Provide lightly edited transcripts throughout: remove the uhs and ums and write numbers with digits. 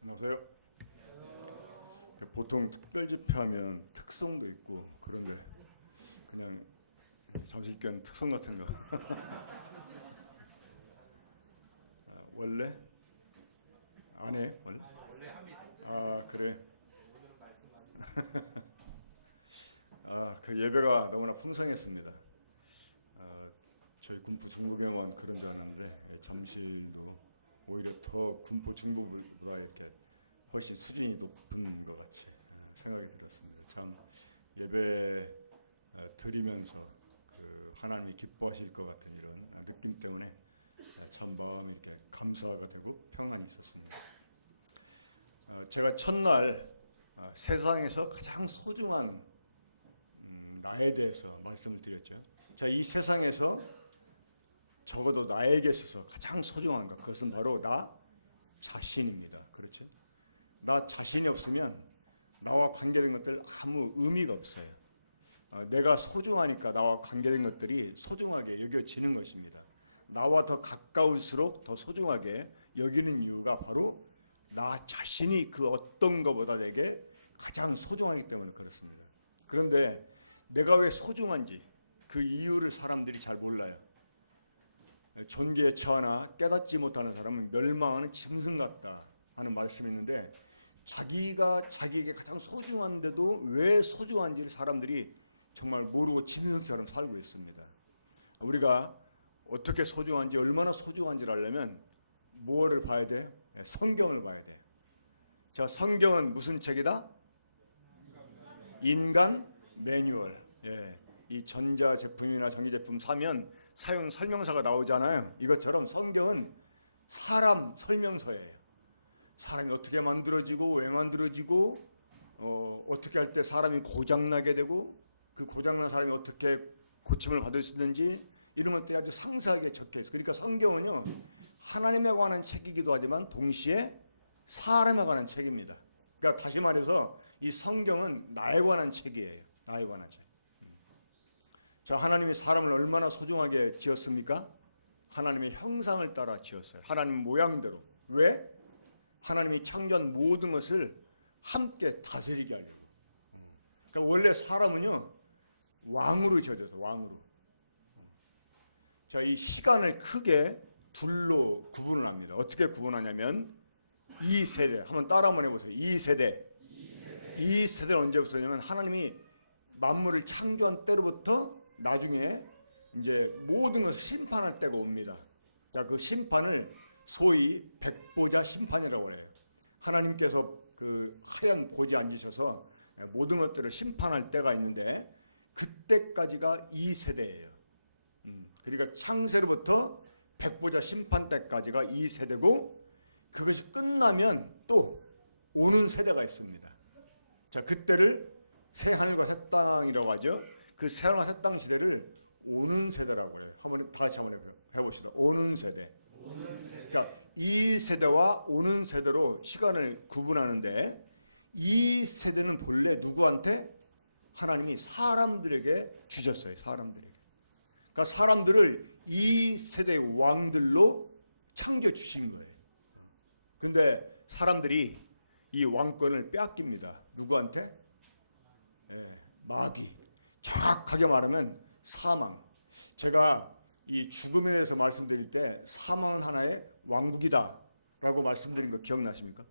안녕하세요. 보통 특별 집회하면 특송도 있고 그런데 그냥 잠실교회는 특송 같은 거. 원래 안 해? 원래? 아 그래. 그 예배가 너무나 풍성했습니다. 저희 군포 중부교회만 그런 줄 알았는데 잠실도 오히려 더 군포 중부보다 이렇게 훨씬 수준이 높은 것 같이 생각이 들었습니다. 참 예배 드리면서 그 하나님이 기뻐하실 것 같은 이런 느낌 때문에 참 마음이 이렇게 감사가 되고 평안이 있었습니다. 제가 첫날 세상에서 가장 소중한 나에 대해서 말씀을 드렸죠. 자, 이 세상에서 적어도 나에게 있어서 가장 소중한 것, 그것은 바로 나 자신입니다. 그렇죠? 나 자신이 없으면 나와 관계된 것들 아무 의미가 없어요. 내가 소중하니까 나와 관계된 것들이 소중하게 여겨지는 것입니다. 나와 더 가까울수록 더 소중하게 여기는 이유가 바로 나 자신이 그 어떤 것보다 내게 가장 소중하기 때문에 그렇습니다. 그런데 내가 왜 소중한지 그 이유를 사람들이 잘 몰라요. 존귀에 처하나 깨닫지 못하는 사람은 멸망하는 짐승 같다 하는 말씀이 있는데, 자기가 자기에게 가장 소중한데도 왜 소중한지를 사람들이 정말 모르고 짐승처럼 살고 있습니다. 우리가 어떻게 소중한지, 얼마나 소중한지를 알려면 뭐를 봐야 돼요? 성경을 봐야 돼요. 자, 성경은 무슨 책이다? 인간 매뉴얼. 이 전자제품이나 전기제품 사면 사용 설명서가 나오잖아요. 이것처럼 성경은 사람 설명서예요. 사람이 어떻게 만들어지고 왜 만들어지고 어떻게 할 때 사람이 고장나게 되고 그 고장난 사람이 어떻게 고침을 받을 수 있는지 이런 것들이 아주 상세하게 적혀 있어요. 그러니까 성경은요, 하나님에 관한 책이기도 하지만 동시에 사람에 관한 책입니다. 그러니까 다시 말해서 이 성경은 나에 관한 책이에요. 나에 관한 책. 자, 하나님이 사람을 얼마나 소중하게 지었습니까? 하나님의 형상을 따라 지었어요. 하나님 모양대로. 왜? 하나님이 창조한 모든 것을 함께 다스리게 하려고. 그러니까 원래 사람은요, 왕으로 지어져서 왕으로. 자, 이 시간을 크게 둘로 구분을 합니다. 어떻게 구분하냐면 2세대. 한번 따라 한번 해보세요. 2세대. 2세대는 언제부터냐면 하나님이 만물을 창조한 때로부터 나중에 이제 모든 것을 심판할 때가 옵니다. 자, 그 심판을 소위 백보자 심판이라고 해요. 하나님께서 그 하얀 보좌에 앉으셔서 모든 것들을 심판할 때가 있는데 그때까지가 2세대예요. 그러니까 창세로부터 백보자 심판 때까지가 2세대고 그것이 끝나면 또 오는 세대가 있습니다. 자, 그때를 새 하늘과 새 땅이라고 하죠. 그 새 하늘과 새 땅 시대를 오는 세대라고 그래요. 한번 다 같이 한번 해봅시다. 오는 세대. 그러니까 이 세대와 오는 세대로 시간을 구분하는데, 이 세대는 본래 누구한테? 하나님이 사람들에게 주셨어요. 사람들에게. 그러니까 사람들을 이 세대의 왕들로 창조 주신 거예요. 근데 사람들이 이 왕권을 빼앗깁니다. 누구한테? 마귀. 정확하게 말하면 사망. 제가 이 죽음에 대해서 말씀드릴 때 사망은 하나의 왕국이다 라고 말씀드린 거 기억나십니까?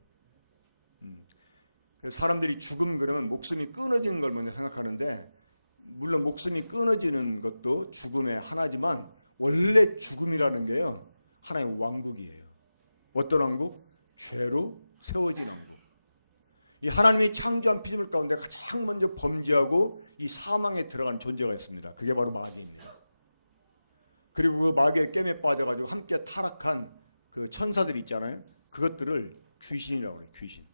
사람들이 죽음 그러면 목숨이 끊어지는 걸 먼저 생각하는데, 물론 목숨이 끊어지는 것도 죽음의 하나지만 원래 죽음이라는 게요, 하나의 왕국이에요. 어떤 왕국? 죄로 세워진 왕국. 이 하나님이 창조한 피조물 가운데 가장 먼저 범죄하고 이 사망에 들어간 존재가 있습니다. 그게 바로 마귀입니다. 그리고 그 마귀의 깸에 빠져가지고 함께 타락한 그 천사들이 있잖아요. 그것들을 귀신이라고 그래요. 귀신.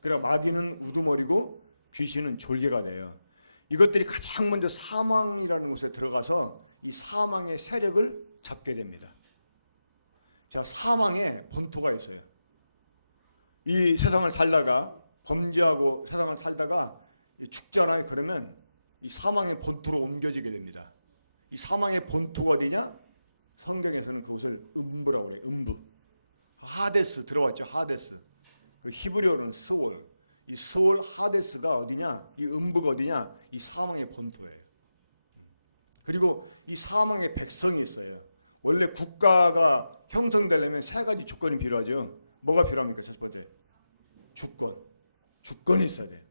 그러니까 마귀는 우두머리고 귀신은 졸개가 돼요. 이것들이 가장 먼저 사망이라는 곳에 들어가서 이 사망의 세력을 잡게 됩니다. 자, 사망의 본토가 있어요. 이 세상을 살다가 범죄하고 세상을 살다가 죽잖아요. 그러면 이 사망의 본토로 옮겨지게 됩니다. 이 사망의 본토가 어디냐? 성경에서는 그것을 음부라고 그래요. 음부. 하데스 들어봤죠? 하데스. 그 히브리어로는 스올. 이 스올 하데스가 어디냐? 이 음부가 어디냐? 이 사망의 본토예요. 그리고 이 사망의 백성이 있어요. 원래 국가가 형성되려면 세 가지 조건이 필요하죠. 뭐가 필요합니까? 첫 번째, 주권. 주권이 있어야 돼요.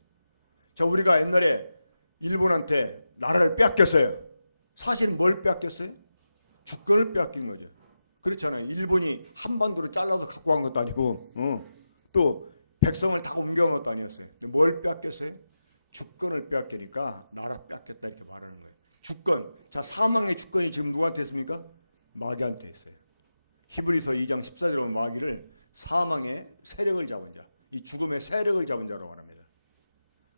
자, 우리가 옛날에 일본한테 나라를 빼앗겼어요. 사실은 뭘 빼앗겼어요? 주권을 빼앗긴 거죠. 그렇잖아요. 일본이 한반도를 잘라서 갖고 간 것도 아니고 또 백성을 다 옮겨간 것도 아니었어요. 근데 뭘 빼앗겼어요? 주권을 빼앗기니까 나라 빼앗겼다 이렇게 말하는 거예요. 주권. 자, 사망의 주권이 지금 누구한테 있습니까? 마귀한테 있어요. 히브리서 2장 14절에 보면 마귀를 사망의 세력을 잡은 자, 이 죽음의 세력을 잡은 자라고 말합니다.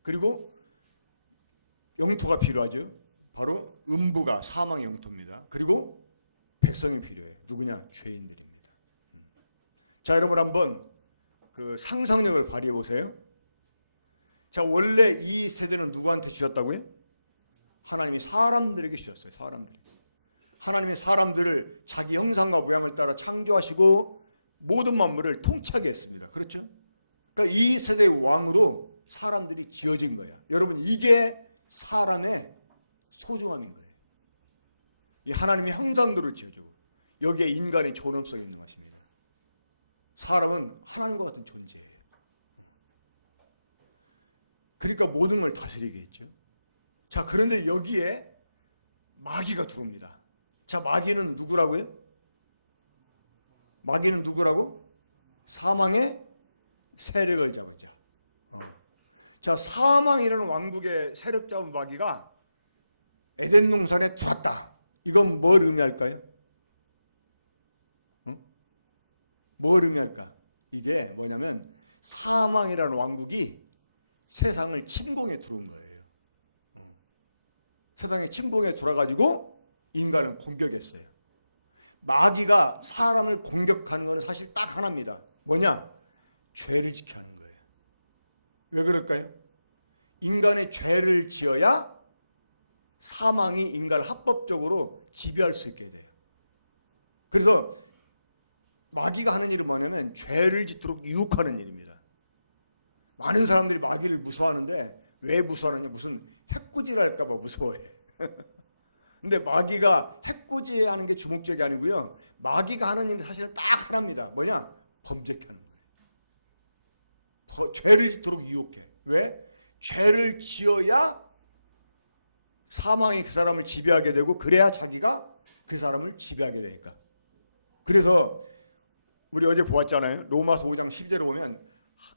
그리고 영토가 필요하죠. 바로 음부가 사망의 영토입니다. 그리고 백성이 필요해요. 누구냐? 죄인들입니다. 자, 여러분 한번 그 상상력을 발휘해 보세요. 자, 원래 이 세대는 누구한테 주셨다고요? 하나님이 사람들에게 주셨어요. 사람들에게. 하나님이 사람들을 자기 형상과 모양을 따라 창조하시고 모든 만물을 통치하게 했습니다. 그렇죠? 그러니까 이 세대의 왕으로 사람들이 지어진 거야. 여러분, 이게 사람의 소중함인 거예요. 이 하나님의 형상대로 지어주고 여기에 인간의 존엄성이 있는 것입니다. 사람은 하나님과 같은 존재예요. 그러니까 모든 걸 다스리게 했죠. 자, 그런데 여기에 마귀가 들어옵니다. 자, 마귀는 누구라고요? 마귀는 누구라고? 사망의 세력을 잡은 자. 자, 사망이라는 왕국의 세력 잡은 마귀가 에덴 동산에 들어왔다. 이건 뭘 의미할까요? 뭘 의미할까? 이게 뭐냐면 사망이라는 왕국이 세상을 침공해 들어온 거예요. 세상에 침공해 들어와가지고 인간을 공격했어요. 마귀가 사람을 공격하는 것은 사실 딱 하나입니다. 뭐냐? 죄를 지켜 하는 거예요. 왜 그럴까요? 인간의 죄를 지어야 사망이 인간을 합법적으로 지배할 수 있게 돼요. 그래서 마귀가 하는 일은 뭐냐면 죄를 짓도록 유혹하는 일입니다. 많은 사람들이 마귀를 무서워하는데 왜 무서워하느냐? 무슨 해코지랄까 봐 무서워해. 근데 마귀가 해코지하는 게 주목적이 아니고요. 마귀가 하는 일은 사실은 딱 하나입니다. 뭐냐? 범죄케 하는 거예요. 죄를 짓도록 유혹해. 왜? 죄를 지어야 사망이 그 사람을 지배하게 되고 그래야 자기가 그 사람을 지배하게 되니까. 그래서 우리 어제 보았잖아요. 로마서 5장 12절에 보면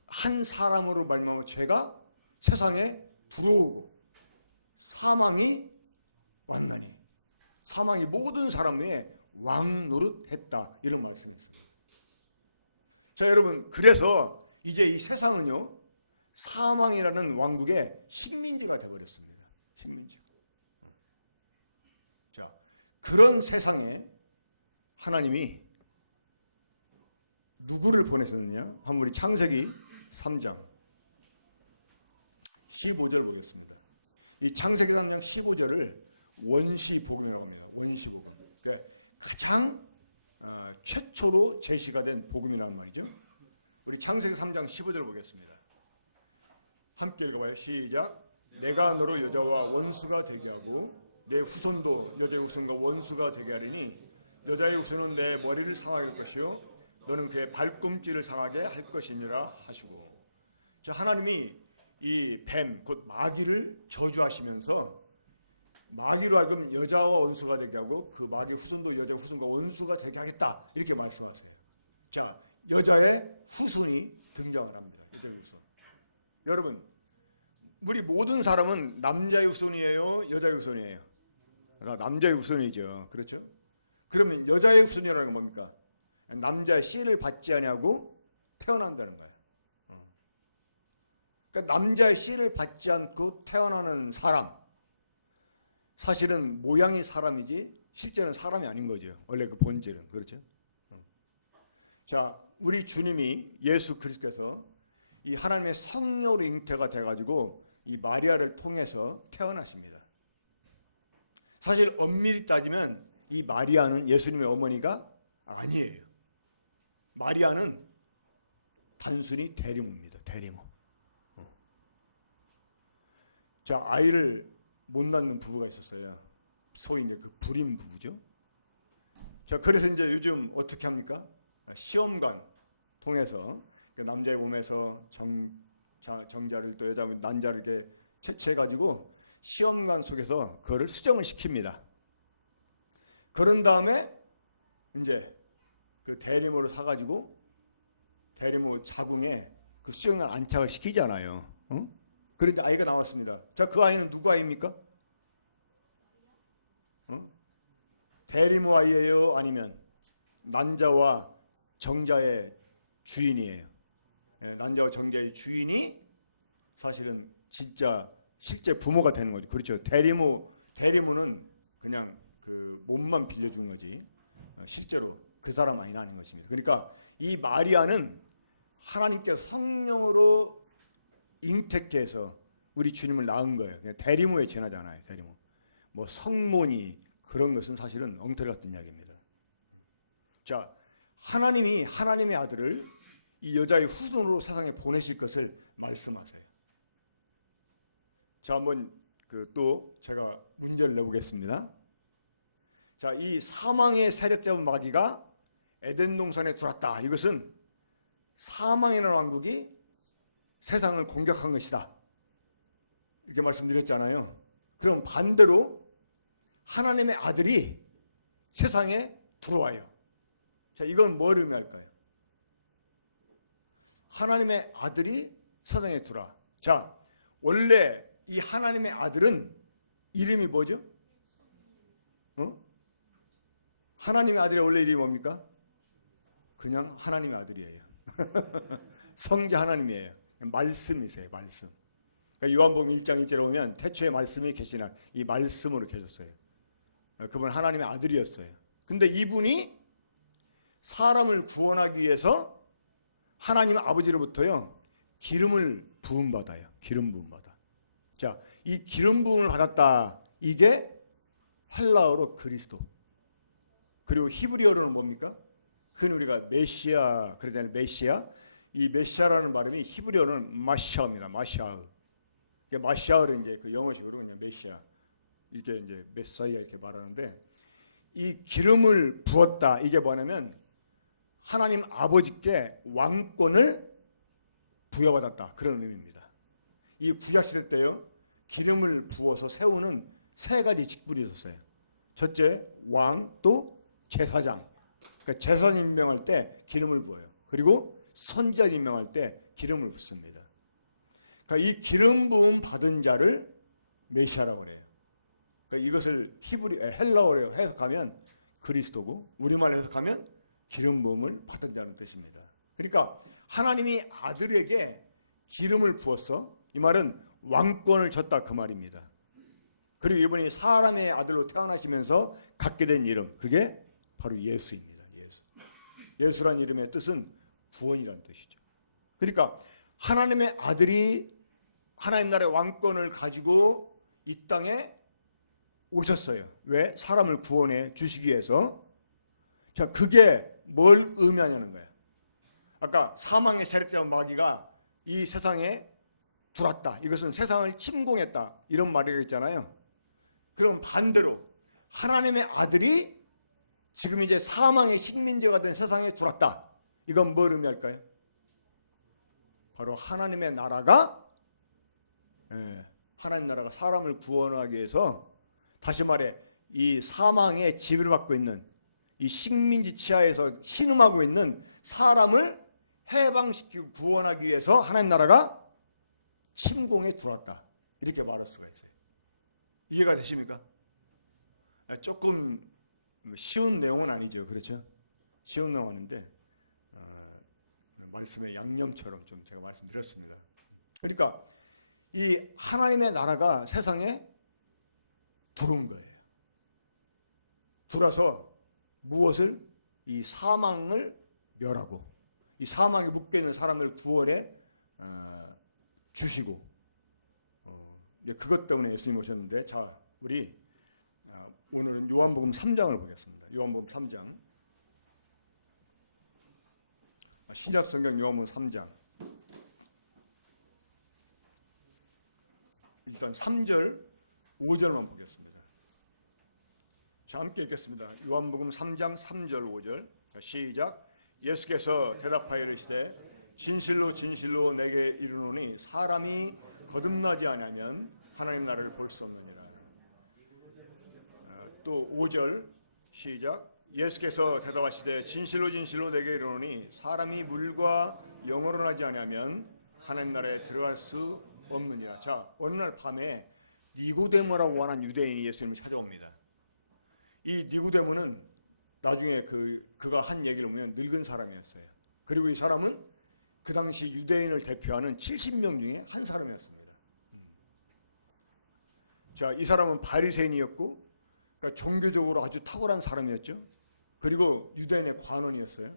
한 사람으로 말미암아 죄가 세상에 들어오고 사망이 왔나니 사망이 모든 사람 위에 왕노릇했다 이런 말씀이 있습니다. 자, 여러분, 그래서 이제 이 세상은요 사망이라는 왕국의 식민지가 되어버렸습니다. 식민지가. 자, 그런 세상에 하나님이 누구를 보내셨느냐? 한번 우리 창세기 3장 15절 보겠습니다. 이 창세기 3장 15절을 원시복음이라고 합니다. 원시복음. 그러니까 가장 최초로 제시가 된 복음이라는 말이죠. 우리 창세기 3장 15절 보겠습니다. 함께 읽어봐요. 시작. 내가 너로 여자와 원수가 되게 하고 내 후손도 여자의 후손과 원수가 되게 하리니 여자의 후손은 내 머리를 상하게 할 것이요 너는 그의 발꿈치를 상하게 할 것이니라 하시고. 자, 하나님이 이 뱀, 곧 마귀를 저주하시면서 마귀로 하여금 여자와 원수가 되게 하고 그 마귀 후손도 여자의 후손과 원수가 되게 하겠다 이렇게 말씀하세요. 자, 여자의 후손이 등장을 합니다. 여자의 후손. 여러분, 우리 모든 사람은 남자의 후손이에요? 여자의 후손이에요? 남자의 후손이죠. 그렇죠? 그러면 여자의 후손이라는 건 뭡니까? 남자의 씨를 받지 아니하고 태어난다는 거야. 그러니까 남자의 씨를 받지 않고 태어나는 사람, 사실은 모양이 사람이지 실제는 사람이 아닌 거죠. 원래 그 본질은. 그렇죠? 자, 우리 주님이 예수 그리스도께서 이 하나님의 성령으로 잉태가 돼가지고 이 마리아를 통해서 태어나십니다. 사실 엄밀히 따지면 이 마리아는 예수님의 어머니가 아니에요. 마리아는 단순히 대리모입니다. 대리모. 자, 아이를 못 낳는 부부가 있었어요. 소위 이제 그 불임 부부죠. 자, 그래서 이제 요즘 어떻게 합니까? 시험관 통해서 그 남자의 몸에서 정자를 또 여자 난자를 이렇게 채취해 가지고 시험관 속에서 그거를 수정을 시킵니다. 그런 다음에 이제 그 대리모를 사 가지고 대리모 자궁에 그 수정을 안착을 시키잖아요. 그런데 아이가 나왔습니다. 자, 그 아이는 누구 아이입니까? 대리모 아이예요? 아니면 난자와 정자의 주인이에요? 난자와 정자의 주인이 사실은 진짜 실제 부모가 되는 거죠. 그렇죠. 대리모는 그냥 그 몸만 빌려준 거지 실제로 그 사람 아이는 아닌 것입니다. 그러니까 이 마리아는 하나님께서 성령으로 잉태케해서 우리 주님을 낳은 거예요. 그냥 대리모에 지나잖아요. 대리모. 뭐 성모니 그런 것은 사실은 엉터리 같은 이야기입니다. 자, 하나님이 하나님의 아들을 이 여자의 후손으로 세상에 보내실 것을 말씀하세요. 자, 한번 또 제가 문제를 내보겠습니다. 자, 이 사망의 세력 잡은 마귀가 에덴 동산에 들어왔다. 이것은 사망이라는 왕국이 세상을 공격한 것이다. 이렇게 말씀드렸잖아요. 그럼 반대로 하나님의 아들이 세상에 들어와요. 자, 이건 뭘 의미할까요? 하나님의 아들이 세상에 들어와. 자, 원래 이 하나님의 아들은 이름이 뭐죠? 하나님의 아들의 원래 이름이 뭡니까? 그냥 하나님의 아들이에요. 성자 하나님이에요. 말씀이세요. 말씀. 그러니까 요한복음 1장 1절에 보면 태초에 말씀이 계시나 이 말씀으로 계셨어요. 그분 하나님의 아들이었어요. 근데 이분이 사람을 구원하기 위해서 하나님 아버지로부터요 기름을 부음 받아요. 기름 부음 받아. 자, 이 기름 부음을 받았다. 이게 헬라어로 그리스도. 그리고 히브리어로는 뭡니까? 흔히 우리가 메시아 그러잖아요. 메시아. 이 메시아라는 발음이 히브리어는 마시아입니다. 마시아흐. 마시아흐를 이제 그 영어식으로 그냥 메시아 이렇게 이제 메사이아 이렇게 말하는데 이 기름을 부었다. 이게 뭐냐면 하나님 아버지께 왕권을 부여받았다. 그런 의미입니다. 이 구약시대 때요 기름을 부어서 세우는 세 가지 직분이 있었어요. 첫째 왕, 또 제사장. 그러니까 제사장 임명할 때 기름을 부어요. 그리고 선지자 임명할 때 기름을 붓습니다. 그러니까 이 기름 부음 받은 자를 메시아라고 그래요. 그러니까 이것을 헬라어로 해석하면 그리스도고 우리말로 해석하면 기름 부음을 받은 자는 뜻입니다. 그러니까 하나님이 아들에게 기름을 부었어. 이 말은 왕권을 줬다 그 말입니다. 그리고 이분이 사람의 아들로 태어나시면서 갖게 된 이름 그게 바로 예수입니다. 예수. 예수란 이름의 뜻은 구원이란 뜻이죠. 그러니까 하나님의 아들이 하나님 나라의 왕권을 가지고 이 땅에 오셨어요. 왜? 사람을 구원해 주시기 위해서. 자, 그게 뭘 의미하냐는 거야. 아까 사망의 세력자 마귀가 이 세상에 들어왔다. 이것은 세상을 침공했다. 이런 말이 있잖아요. 그럼 반대로 하나님의 아들이 지금 이제 사망의 식민지가 된 세상에 들어왔다. 이건 뭘 의미할까요? 바로 하나님의 나라가 하나님 나라가 사람을 구원하기 위해서 다시 말해 이 사망의 지배를 받고 있는 이 식민지 치하에서 신음하고 있는 사람을 해방시키고 구원하기 위해서 하나님 나라가 침공에 들어왔다. 이렇게 말할 수가 있어요. 이해가 되십니까? 조금 쉬운 내용은 아니죠. 그렇죠? 쉬운 내용은 아닌데 말씀의 양념처럼 좀 제가 말씀드렸습니다. 그러니까 이 하나님의 나라가 세상에 들어온 거예요. 들어와서 무엇을? 이 사망을 멸하고 이 사망에 묶여있는 사람을 구원해 주시고 그것 때문에 예수님이 오셨는데 자 우리 오늘은 요한복음 3장을 보겠습니다. 요한복음 3장 신약 성경 요한복음 3장. 일단 3절, 5절만 보겠습니다. 자, 함께 읽겠습니다. 요한복음 3장 3절 5절. 시작. 예수께서 대답하여 이르시되 진실로 진실로 내게 이르노니 사람이 거듭나지 아니하면 하나님 나라를 볼 수 없느니라. 또 5절 시작. 예수께서 대답하시되 진실로 진실로 내게 이르노니 사람이 물과 영으로 나지 아니하면 하나님 나라에 들어갈 수 없느니라. 자, 어느 날 밤에 니고데모라고 하는 유대인이 예수님을 찾아옵니다. 이 니고데모는 나중에 그가 한 얘기를 보면 늙은 사람이었어요. 그리고 이 사람은 그 당시 유대인을 대표하는 70명 중에 한 사람이었습니다. 자, 이 사람은 바리새인이었고, 그러니까 종교적으로 아주 탁월한 사람이었죠. 그리고 유대인의 관원이었어요.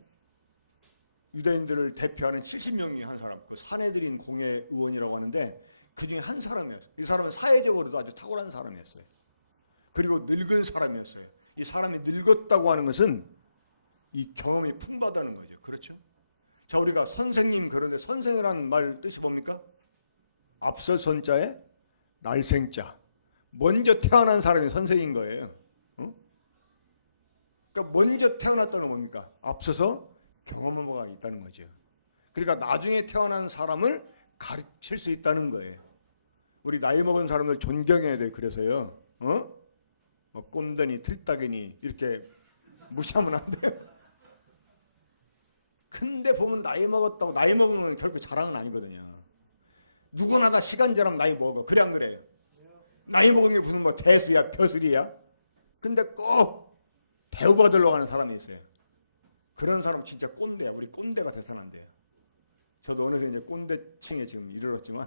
유대인들을 대표하는 70명 중에 한 사람, 그 사내들인 공회 의원이라고 하는데 그 중에 한 사람이었어요. 이 사람은 사회적으로도 아주 탁월한 사람이었어요. 그리고 늙은 사람이었어요. 이 사람이 늙었다고 하는 것은 이 경험이 풍부하다는 거죠. 그렇죠? 자, 우리가 선생님, 그런데 선생이라는 말 뜻이 뭡니까? 앞설 선자에 날생자. 먼저 태어난 사람이 선생인 거예요. 그러니까 먼저 태어났다는 건 뭡니까? 앞서서 경험한 바가 있다는 거죠. 그러니까 나중에 태어난 사람을 가르칠 수 있다는 거예요. 우리 나이 먹은 사람들 존경해야 돼요. 그래서요. 뭐 꼰대니 틀딱이니 이렇게 무시하면 안 돼요. 근데 보면 나이 먹었다고, 나이 먹으면 결코 자랑은 아니거든요. 누구나 다 시간 지나면 나이 먹어. 그래 안 그래요? 나이 먹은 게 무슨 뭐 대수야 벼슬이야. 근데 꼭 대우받으려고 하는 사람이 있어요. 그런 사람 진짜 꼰대야. 우리 꼰대가 돼서는 안 돼요. 저도 어느새 이제 꼰대층에 지금 이르렀지만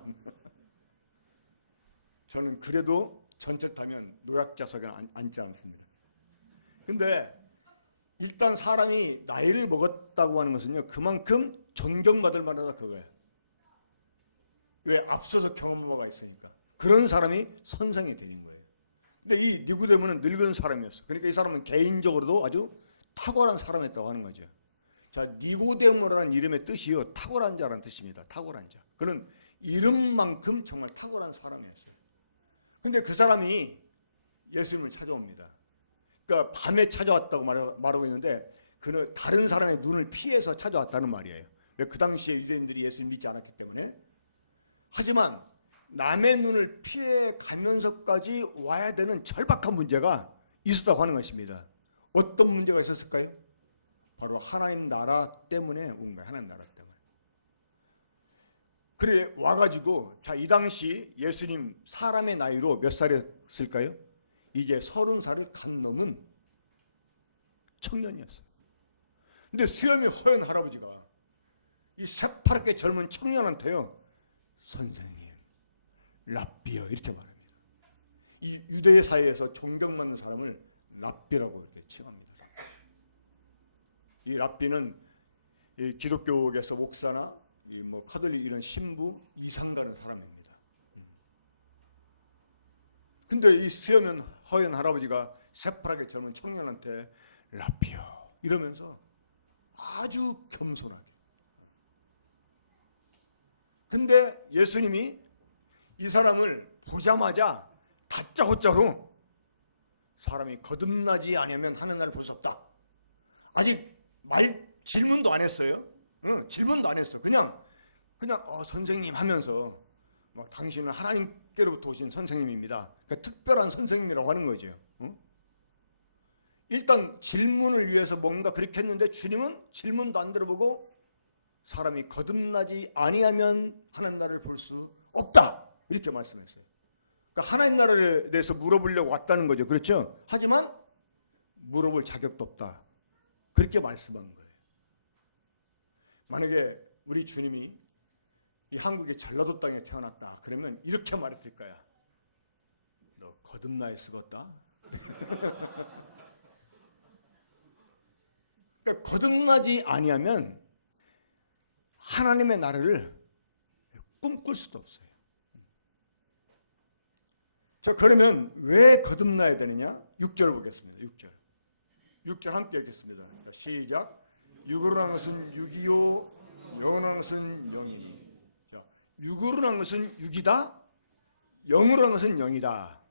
저는 그래도 전철 타면 노약자석에 앉지 않습니다. 근데 일단 사람이 나이를 먹었다고 하는 것은요, 그만큼 존경받을 만하다 그거예요. 왜? 앞서서 경험한 바가 있으니까. 그런 사람이 선생이 되는 거예요. 근데 이 니고데모는 늙은 사람이었어. 그러니까 이 사람은 개인적으로도 아주 탁월한 사람이었다고 하는 거죠. 자, 니고데모라는 이름의 뜻이요, 탁월한 자라는 뜻입니다. 탁월한 자. 그는 이름만큼 정말 탁월한 사람이었어요. 근데 그 사람이 예수님을 찾아옵니다. 그러니까 밤에 찾아왔다고 말하고 있는데 그는 다른 사람의 눈을 피해서 찾아왔다는 말이에요. 그 당시에 유대인들이 예수님 믿지 않았기 때문에. 하지만 남의 눈을 피해 가면서까지 와야 되는 절박한 문제가 있었다고 하는 것입니다. 어떤 문제가 있었을까요? 바로 하나님 나라 때문에 온 거예요. 하나님 나라 때문에. 그래 와가지고, 자, 이 당시 예수님 사람의 나이로 몇 살이었을까요? 이제 30살을 간 넘은 청년이었어요. 근데 수염이 허연 할아버지가 이 새파랗게 젊은 청년한테요, 선생님, 랍비요, 이렇게 말합니다. 이 유대 사회에서 존경받는 사람을 랍비라고 이렇게 칭합니다. 랍비. 이 랍비는 이 기독교에서 목사나 이 뭐 카톨릭 이런 신부 이상 가는 사람입니다. 근데 이 수염은 허연 할아버지가 새파랗게 젊은 청년한테 랍비요 이러면서 아주 겸손하게. 근데 예수님이 이 사람을 보자마자 다짜고짜로 사람이 거듭나지 않으면 하는 날을 볼 수 없다. 아직 질문도 안 했어요. 질문도 안 했어. 그냥 선생님 하면서 막 당신은 하나님께로부터 오신 선생님입니다. 그러니까 특별한 선생님이라고 하는 거죠. 일단 질문을 위해서 뭔가 그렇게 했는데 주님은 질문도 안 들어보고 사람이 거듭나지 아니하면 하나님 나라를 볼 수 없다. 이렇게 말씀했어요. 그러니까 하나님 나라에 대해서 물어보려고 왔다는 거죠. 그렇죠? 하지만 물어볼 자격도 없다. 그렇게 말씀한 거예요. 만약에 우리 주님이 이 한국의 전라도 땅에 태어났다 그러면 이렇게 말했을 거야. 너 거듭나에 쓰겄다. 그러니까 거듭나지 아니하면 하나님의 나라를 꿈꿀 수도 없어요. 자, 그러면 왜 거듭나야 되느냐? 6절 보겠습니다. 6절 함께 읽겠습니다. 자, 시작. 육으로 난 것은 육이요 영으로 난 것은 영이니. 자, 육으로 난 것은 육이다, 영으로 난 것은 영이다.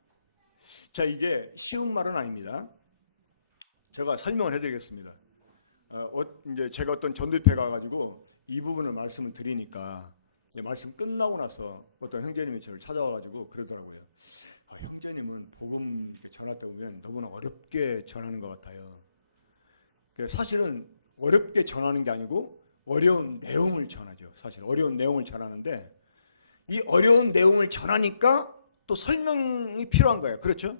자, 이게 쉬운 말은 아닙니다. 제가 설명을 해드리겠습니다. 이제 제가 어떤 전도협회 가가지고 이 부분을 말씀을 드리니까 말씀 끝나고 나서 어떤 형제님이 저를 찾아와가지고 그러더라고요. 형제님은 복음 이렇게 전할 때 보면 너무나 어렵게 전하는 것 같아요. 사실은 어렵게 전하는 게 아니고 어려운 내용을 전하죠. 사실 어려운 내용을 전하는데 이 어려운 내용을 전하니까 또 설명이 필요한 거예요. 그렇죠?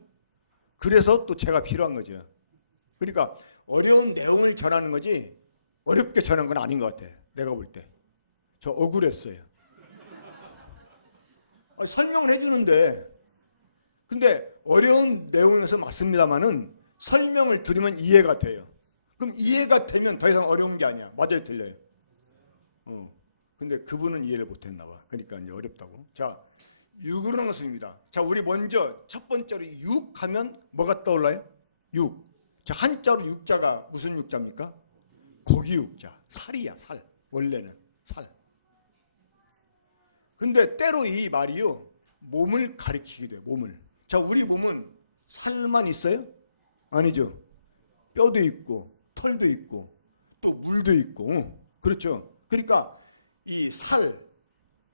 그래서 또 제가 필요한 거죠. 그러니까 어려운 내용을 전하는 거지 어렵게 전한 건 아닌 것 같아요. 내가 볼 때. 저 억울했어요. 설명을 해주는데 근데 어려운 내용에서 맞습니다만은 설명을 들으면 이해가 돼요. 그럼 이해가 되면 더 이상 어려운 게 아니야. 맞아요, 틀려요? 근데 그분은 이해를 못했나 봐. 그러니까 이제 어렵다고. 자, 육으로 난 것입니다. 자, 우리 먼저 첫 번째로 육 하면 뭐가 떠올라요? 육. 자, 한자로 육자가 무슨 육자입니까? 고기 육자. 살이야, 살. 원래는 살. 근데 때로 이 말이요, 몸을 가리키기도 해요. 몸을. 자, 우리 몸은 살만 있어요? 아니죠. 뼈도 있고 털도 있고 또 물도 있고. 그렇죠. 그러니까 이 살,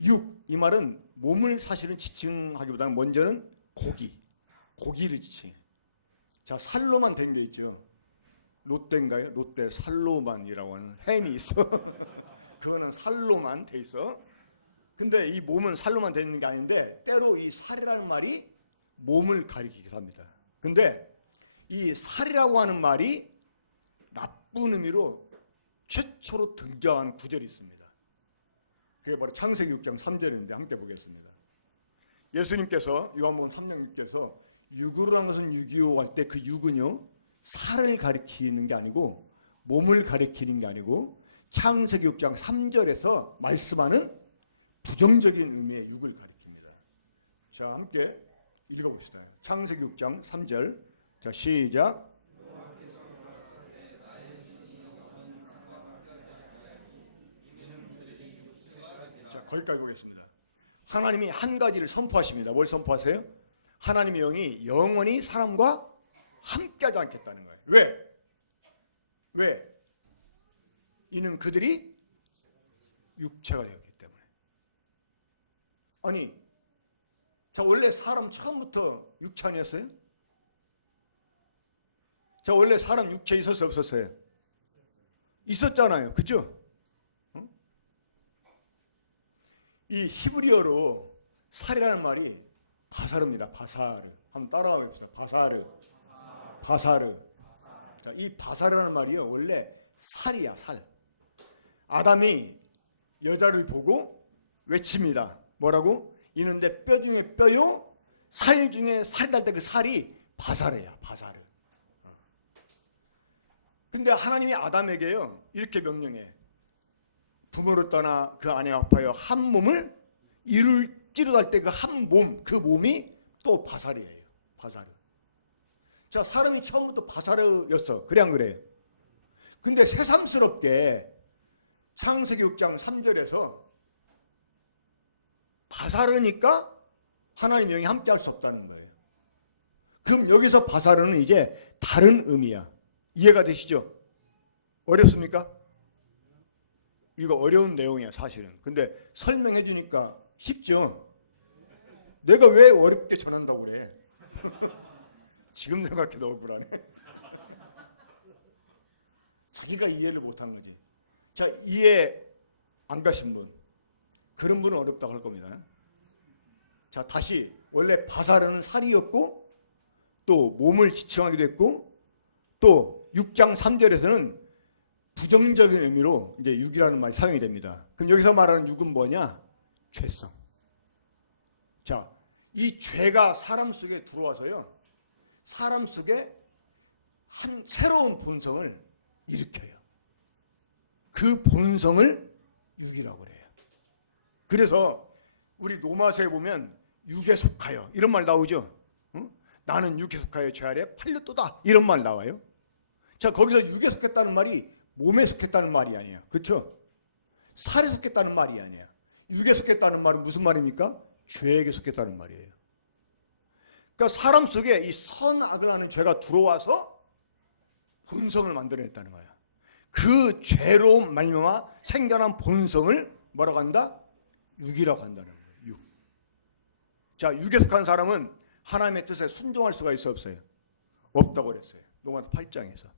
육, 이 말은 몸을 사실은 지칭하기보다는 먼저는 고기를 지칭해. 자, 살로만 된 게 있죠. 롯데인가요? 롯데 살로만이라고 하는 햄이 있어. 그거는 살로만 돼 있어. 근데 이 몸은 살로만 돼 있는 게 아닌데 때로 이 살이라는 말이 몸을 가리키기도 합니다. 근데 이 살이라고 하는 말이 나쁜 의미로 최초로 등장한 구절이 있습니다. 그게 바로 창세기 6장 3절인데 함께 보겠습니다. 예수님께서 요한복음 3장 6절에서 육으로 한 것은 육이요 할 때 그 육은요 살을 가리키는 게 아니고 몸을 가리키는 게 아니고 창세기 6장 3절에서 말씀하는 부정적인 의미의 육을 가리킵니다. 자, 함께 읽어봅시다. 창세기 6장 3절. 자, 시작. 자, 거기까지 보겠습니다. 하나님이 한 가지를 선포하십니다. 뭘 선포하세요? 하나님의 영이 영원히 사람과 함께하지 않겠다는 거예요. 왜? 이는 그들이 육체가 되었기 때문에. 아니, 자, 원래 사람 처음부터 육체 아니었어요? 자, 원래 사람 육체 있었어요, 없었어요? 있었잖아요. 그죠? 이 히브리어로 살이라는 말이 바사르입니다. 바사르. 한번 따라가 봅시다. 바사르. 자, 이 바사르라는 말이요, 원래 살이야, 살. 아담이 여자를 보고 외칩니다. 뭐라고? 이는 내 뼈 중에 뼈요, 살 중에 살이 날 때 그 살이 바사르야, 바사르. 근데 하나님이 아담에게요, 이렇게 명령해. 부모를 떠나 그 아내와 합하여 한 몸을 이룰지로 할 때 그 한 몸, 그 몸이 또 바사르예요. 바사르. 자, 사람이 처음부터 바사르였어. 그래 안 그래요? 근데 새삼스럽게 창세기 6장 3절에서 바사르니까 하나님의 영이 함께 할 수 없다는 거예요. 그럼 여기서 바사르는 이제 다른 의미야. 이해가 되시죠? 어렵습니까? 이거 어려운 내용이야, 사실은. 근데 설명해 주니까 쉽죠? 내가 왜 어렵게 전한다고 그래? 지금 생각해도 억울하네. 자기가 이해를 못한 거지. 자, 이해 안 가신 분, 그런 분은 어렵다고 할 겁니다. 자, 다시. 원래 바사르는 살이었고 또 몸을 지칭하기도 했고 또 6장 3절에서는 부정적인 의미로 이제 육이라는 말이 사용이 됩니다. 그럼 여기서 말하는 육은 뭐냐? 죄성. 자, 이 죄가 사람 속에 들어와서요, 사람 속에 한 새로운 본성을 일으켜요. 그 본성을 육이라고 그래요. 그래서 우리 로마서에 보면 육에 속하여 이런 말 나오죠. 나는 육에 속하여 죄 아래 팔렸도다 이런 말 나와요. 자, 거기서 육에 속했다는 말이 몸에 속했다는 말이 아니에요. 그렇죠? 살에 속했다는 말이 아니에요. 육에 속했다는 말은 무슨 말입니까? 죄에게 속했다는 말이에요. 그러니까 사람 속에 이 선악을 하는 죄가 들어와서 본성을 만들어냈다는 거예요. 그 죄로 말미암아 생겨난 본성을 뭐라고 한다? 육이라고 한다는 거예요. 육. 자, 육에 속한 사람은 하나님의 뜻에 순종할 수가 있어 없어요? 없다고 그랬어요. 로마서 8장에서.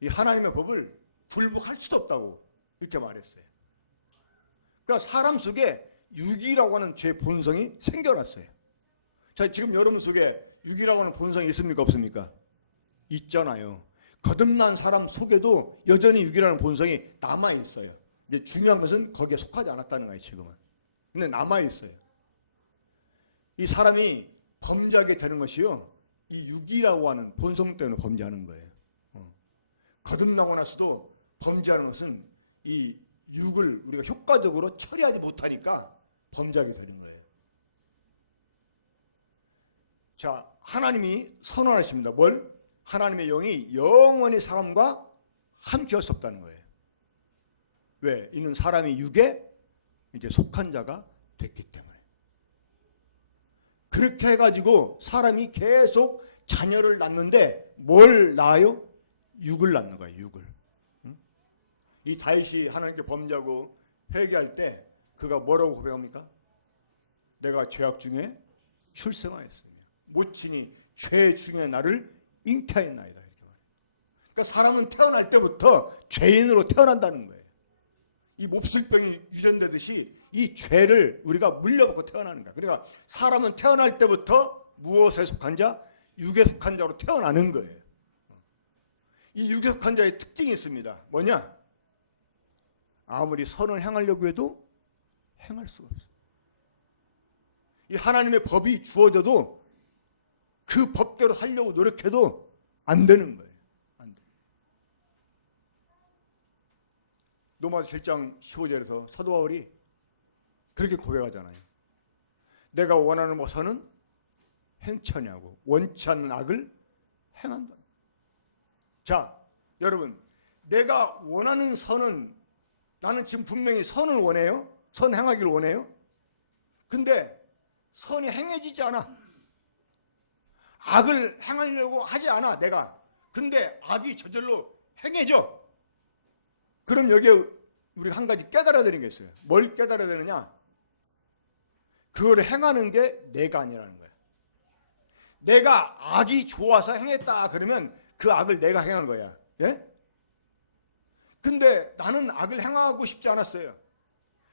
이 하나님의 법을 굴복할 수도 없다고 이렇게 말했어요. 그러니까 사람 속에 육이라고 하는 죄 본성이 생겨났어요. 자, 지금 여러분 속에 육이라고 하는 본성이 있습니까? 없습니까? 있잖아요. 거듭난 사람 속에도 여전히 육이라는 본성이 남아있어요. 이제 중요한 것은 거기에 속하지 않았다는 거예요, 지금은. 근데 남아있어요. 이 사람이 범죄하게 되는 것이요, 이 육이라고 하는 본성 때문에 범죄하는 거예요. 거듭나고 나서도 범죄하는 것은 이 육을 우리가 효과적으로 처리하지 못하니까 범죄하게 되는 거예요. 자, 하나님이 선언하십니다. 뭘? 하나님의 영이 영원히 사람과 함께 할 수 없다는 거예요. 왜? 이는 사람이 육에 이제 속한 자가 됐기 때문에. 그렇게 해가지고 사람이 계속 자녀를 낳는데 뭘 낳아요? 육을 낳는 거예요. 육을. 이 다윗이 하나님께 범죄하고 회개할 때 그가 뭐라고 고백합니까? 내가 죄악 중에 출생하였으며 모친이 죄 중에 나를 잉태하였나이다, 이렇게 말해요. 그러니까 사람은 태어날 때부터 죄인으로 태어난다는 거예요. 이 몹쓸병이 유전되듯이 이 죄를 우리가 물려받고 태어나는 거야. 그러니까 사람은 태어날 때부터 무엇에 속한 자? 육에 속한 자로 태어나는 거예요. 이 육에 속한 자의 특징이 있습니다. 뭐냐? 아무리 선을 행하려고 해도 행할 수가 없어요. 이 하나님의 법이 주어져도 그 법대로 살려고 노력해도 안 되는 거예요. 안 돼. 로마서 7장 15절에서 사도 바울이 그렇게 고백하잖아요. 내가 원하는 것은 행처냐고 원치 않는 악을 행한다. 자, 여러분, 내가 원하는 선은 나는 지금 분명히 선을 원해요. 선 행하기를 원해요. 근데 선이 행해지지 않아. 악을 행하려고 하지 않아, 내가. 근데 악이 저절로 행해져. 그럼 여기에 우리가 한 가지 깨달아야 되는 게 있어요. 뭘 깨달아야 되느냐? 그걸 행하는 게 내가 아니라는 거야. 내가 악이 좋아서 행했다 그러면 그 악을 내가 행한 거야. 예? 근데 나는 악을 행하고 싶지 않았어요.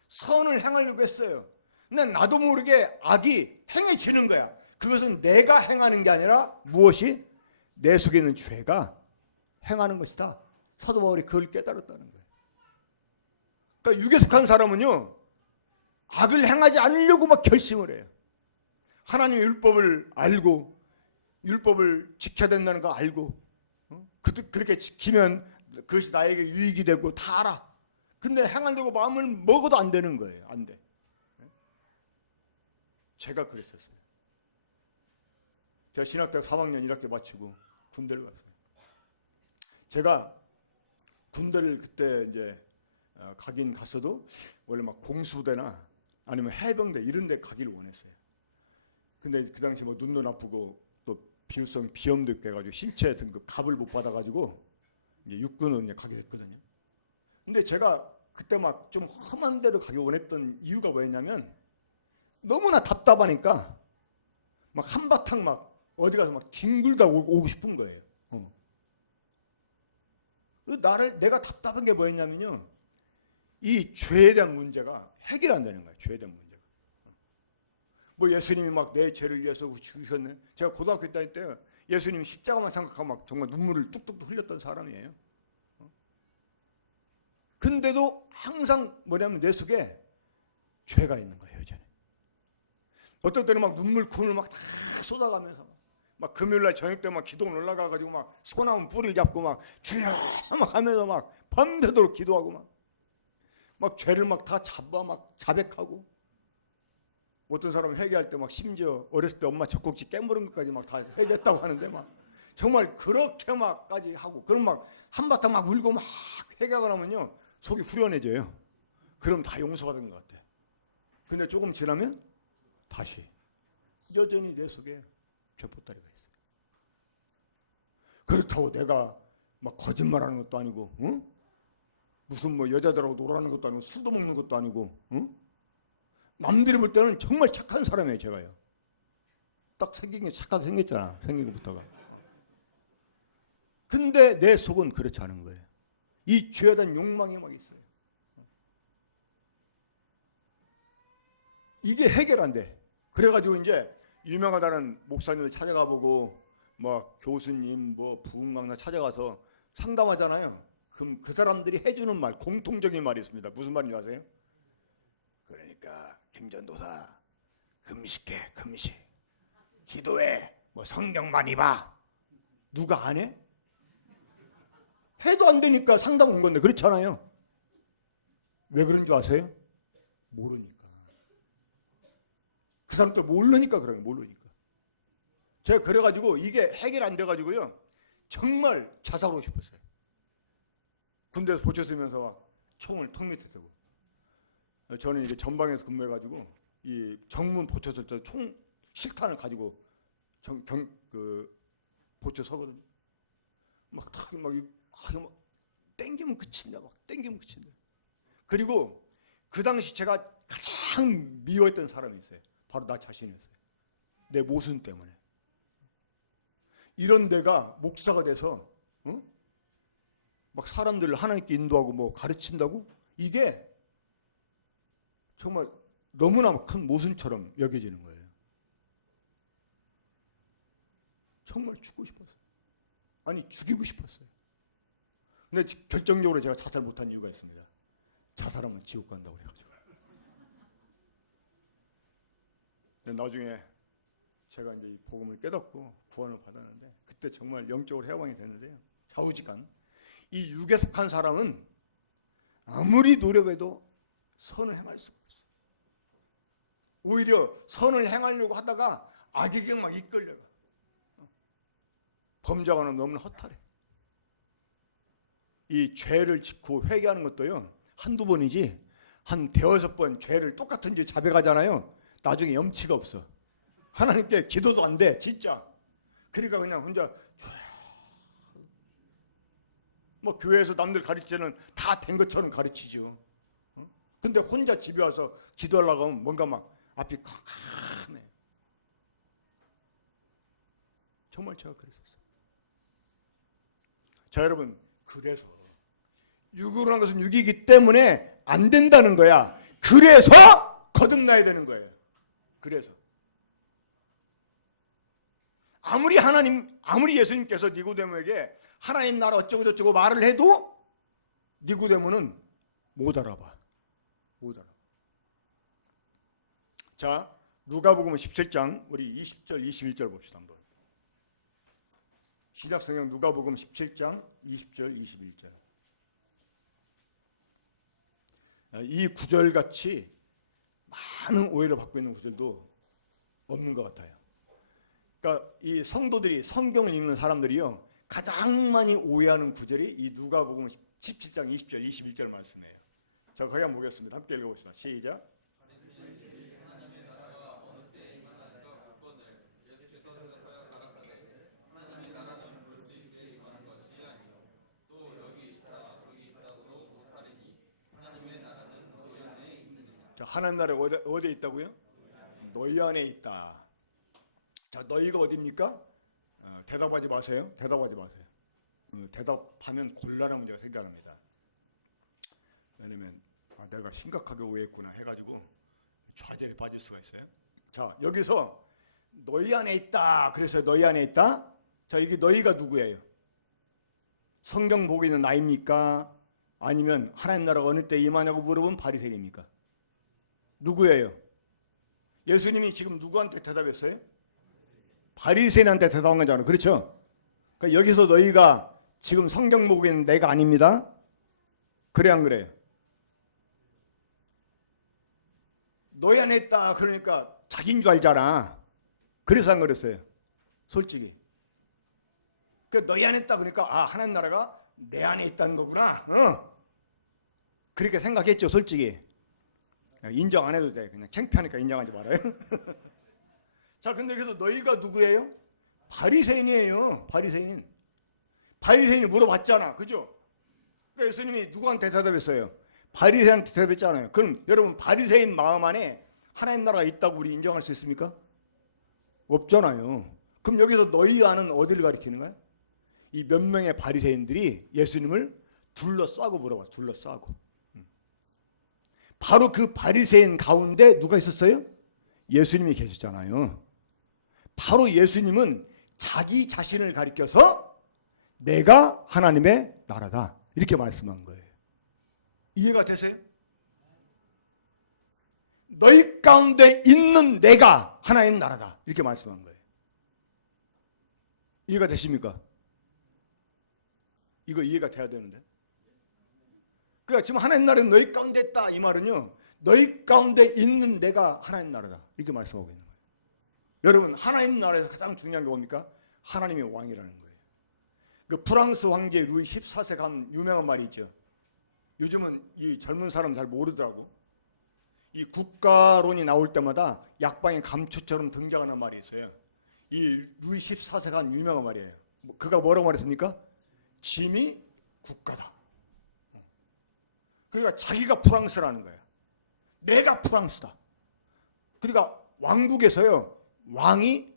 선을 행하려고 했어요. 근데 나도 모르게 악이 행해지는 거야. 그것은 내가 행하는 게 아니라 무엇이? 내 속에 있는 죄가 행하는 것이다. 사도 바울이 그걸 깨달았다는 거예요. 그러니까 육에 속한 사람은요, 악을 행하지 않으려고 막 결심을 해요. 하나님의 율법을 알고 율법을 지켜야 된다는 거 알고 그렇게 지키면 그것이 나에게 유익이 되고 다 알아. 근데 행하려고 마음을 먹어도 안 되는 거예요. 안 돼. 제가 그랬었어요. 제가 신학대학 3학년 1학기 마치고 군대를 갔어요. 제가 군대를 그때 이제 가긴 갔어도 원래 막 공수부대나 아니면 해병대 이런 데 가기를 원했어요. 근데 그 당시 뭐 눈도 나쁘고 또 비유성 비염도 있고 해가지고 신체 등급 갑을 못 받아가지고 이제 육군은 이제 가게 됐거든요. 근데 제가 그때 막 좀 험한 데로 가기 원했던 이유가 뭐였냐면 너무나 답답하니까 막 한바탕 막 어디 가서 막 뒹굴다 오고 싶은 거예요. 내가 답답한 게 뭐였냐면요, 이 죄에 대한 문제가 해결 안 되는 거예요. 죄에 대한 문제가. 뭐 예수님이 막 내 죄를 위해서 죽으셨네. 제가 고등학교 다닐 때 예수님이 십자가만 생각하고 막 정말 눈물을 뚝뚝 흘렸던 사람이에요. 근데도 항상 뭐냐면 내 속에 죄가 있는 거예요, 여전히. 어떨 때는 막 눈물kun을 막 다 쏟아가면서 막 금요일날 저녁 때 막 기도원 올라가가지고 막 소나무 뿌리를 잡고 막 주여 막 하면서 막 밤새도록 기도하고 막 죄를 막 다 잡아 막 자백하고, 어떤 사람은 회개할 때 막 심지어 어렸을 때 엄마 젖꼭지 깨물은 것까지 막 다 회개했다고 하는데 막 정말 그렇게 막까지 하고 그럼 막 한바탕 막 울고 막 회개하고 나면요 속이 후련해져요. 그럼 다 용서받은 것 같아. 근데 조금 지나면 다시 여전히 내 속에 죄보따리가 있어요. 그렇다고 내가 막 거짓말하는 것도 아니고, 응? 무슨 뭐 여자들하고 놀아는 것도 아니고 술도 먹는 것도 아니고, 응? 남들이 볼 때는 정말 착한 사람이에요. 제가요. 딱 생긴 게 착하게 생겼잖아. 생긴 것부터가. 근데 내 속은 그렇지 않은 거예요. 이 죄에 대한 욕망이 막 있어요. 이게 해결 안 돼. 그래가지고 이제 유명하다는 목사님을 찾아가 보고 막 교수님 뭐 부흥 강사 찾아가서 상담하잖아요. 그럼 그 사람들이 해주는 말, 공통적인 말이 있습니다. 무슨 말인지 아세요? 그러니까 김전도사 금식해, 금식. 기도해, 뭐 성경 많이 봐. 누가 안 해? 해도 안 되니까 상담 온 건데 그렇잖아요. 왜 그런 줄 아세요? 모르니까. 그 사람도 모르니까 그런 거예요. 모르니까. 제가 그래가지고 이게 해결 안 돼가지고요. 정말 자살하고 싶었어요. 군대에서 보초 쓰면서 막 총을 턱 밑에 대고. 저는 이게 전방에서 근무해가지고 이 정문 보초 쓸 때 총 실탄을 가지고 보초 서거든요. 막 땡기면 그친다. 막 땡기면 그친다. 그리고 그 당시 제가 가장 미워했던 사람이 있어요. 바로 나 자신이었어요. 내 모순 때문에. 이런 내가 목사가 돼서 막 사람들을 하나님께 인도하고 뭐 가르친다고? 이게 정말 너무나 큰 모순처럼 여겨지는 거예요. 정말 죽고 싶었어요. 아니 죽이고 싶었어요. 근데 결정적으로 제가 자살 못한 이유가 있습니다. 자살하면 지옥 간다고 그래가지고. 근데 나중에 제가 이제 이 복음을 깨닫고 구원을 받았는데 그때 정말 영적으로 해방이 됐는데요. 좌우지간 이 육에 속한 사람은 아무리 노력해도 선을 행할 수가 없어요. 오히려 선을 행하려고 하다가 악에게 막 이끌려가. 범죄하고는 너무나 허탈해. 이 죄를 짓고 회개하는 것도요. 한두 번이지 한 대여섯 번 죄를 똑같은 죄 자백하잖아요. 나중에 염치가 없어. 하나님께 기도도 안 돼. 진짜. 그러니까 그냥 혼자 뭐 교회에서 남들 가르치는 다 된 것처럼 가르치죠. 근데 혼자 집에 와서 기도하려고 하면 뭔가 막 앞이 캄캄해. 정말 제가 그랬었어요. 자, 여러분, 그래서 육으로 한 것은 육이기 때문에 안 된다는 거야. 그래서 거듭나야 되는 거예요. 그래서 아무리 예수님께서 니고데모에게 하나님 나라 어쩌고 저쩌고 말을 해도 니고데모는 못 알아봐. 못 알아봐. 자, 누가복음 17장 우리 20절 21절 봅시다 한번. 신약성경 누가복음 17장 20절 21절. 이 구절같이 많은 오해를 받고 있는 구절도 없는 것 같아요. 그러니까 이 성도들이 성경을 읽는 사람들이요 가장 많이 오해하는 구절이 이 누가복음 17장 20절 21절 말씀이에요. 자, 거기 한번 보겠습니다. 함께 읽어봅시다. 시작. 자, 하나님 나라가 어디에 있다고요? 너희 안에 있다. 자, 너희가 어디입니까? 대답하지 마세요. 대답하지 마세요. 대답하면 곤란한 문제가 생겨납니다. 왜냐면 내가 심각하게 오해했구나 해가지고 좌절에 빠질 수가 있어요. 자, 여기서 너희 안에 있다. 그래서 너희 안에 있다. 자, 여기 너희가 누구예요? 성경 보고 있는 나입니까? 아니면 하나님 나라가 어느 때 임하냐고 물어본 바리새인입니까? 누구예요? 예수님이 지금 누구한테 대답했어요? 바리새인한테 대답한 거잖아요. 그렇죠? 그러니까 여기서 너희가 지금 성경 보고 있는 내가 아닙니다. 그래 안 그래요? 너희 안에 있다. 그러니까 자기인 줄 알잖아. 그래서 안 그랬어요. 솔직히. 그 너희 안에 있다 그러니까 아 하나님 나라가 내 안에 있다는 거구나. 그렇게 생각했죠, 솔직히. 인정 안 해도 돼. 그냥 창피하니까 인정하지 말아요. 자, 근데 그래서 너희가 누구예요? 바리새인이에요. 바리새인. 바리새인이 물어봤잖아, 그죠? 그러니까 예수님이 누구한테 대답했어요? 바리새인한테 대답했잖아요. 그럼 여러분 바리새인 마음 안에 하나님 나라가 있다고 우리 인정할 수 있습니까? 없잖아요. 그럼 여기서 너희 안은 어디를 가리키는 거야? 이 몇 명의 바리새인들이 예수님을 둘러싸고 물어봐. 둘러싸고. 바로 그 바리새인 가운데 누가 있었어요? 예수님이 계셨잖아요. 바로 예수님은 자기 자신을 가리켜서 내가 하나님의 나라다 이렇게 말씀한 거예요. 이해가 되세요? 너희 가운데 있는 내가 하나님 나라다 이렇게 말씀한 거예요. 이해가 되십니까? 이거 이해가 돼야 되는데. 그러니까 지금 하나님 나라는 너희 가운데 있다 이 말은요, 너희 가운데 있는 내가 하나님 나라다 이렇게 말씀하고 있는 거예요. 여러분 하나님 나라에서 가장 중요한 게 뭡니까? 하나님이 왕이라는 거예요. 그 프랑스 황제 루이 14세가 한 유명한 말이 있죠. 요즘은 이 젊은 사람 잘 모르더라고. 이 국가론이 나올 때마다 약방의 감초처럼 등장하는 말이 있어요. 이 루이 14세가 한 유명한 말이에요. 그가 뭐라고 말했습니까? 짐이 국가다. 그러니까 자기가 프랑스라는 거야. 내가 프랑스다. 그러니까 왕국에서요, 왕이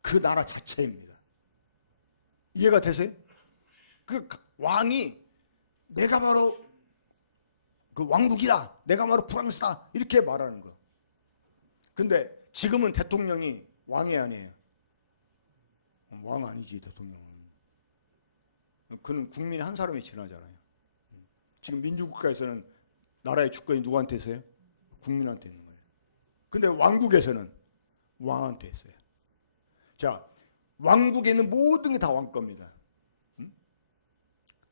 그 나라 자체입니다. 이해가 되세요? 그 왕이 내가 바로 그 왕국이다. 내가 바로 프랑스다. 이렇게 말하는 거. 근데 지금은 대통령이 왕이 아니에요. 왕 아니지, 대통령은. 그는 국민의 한 사람이 지나잖아요. 지금 민주국가에서는 나라의 주권이 누구한테 있어요? 국민한테 있는 거예요. 근데 왕국에서는 왕한테 있어요. 자, 왕국에 있는 모든 게 다 왕 겁니다.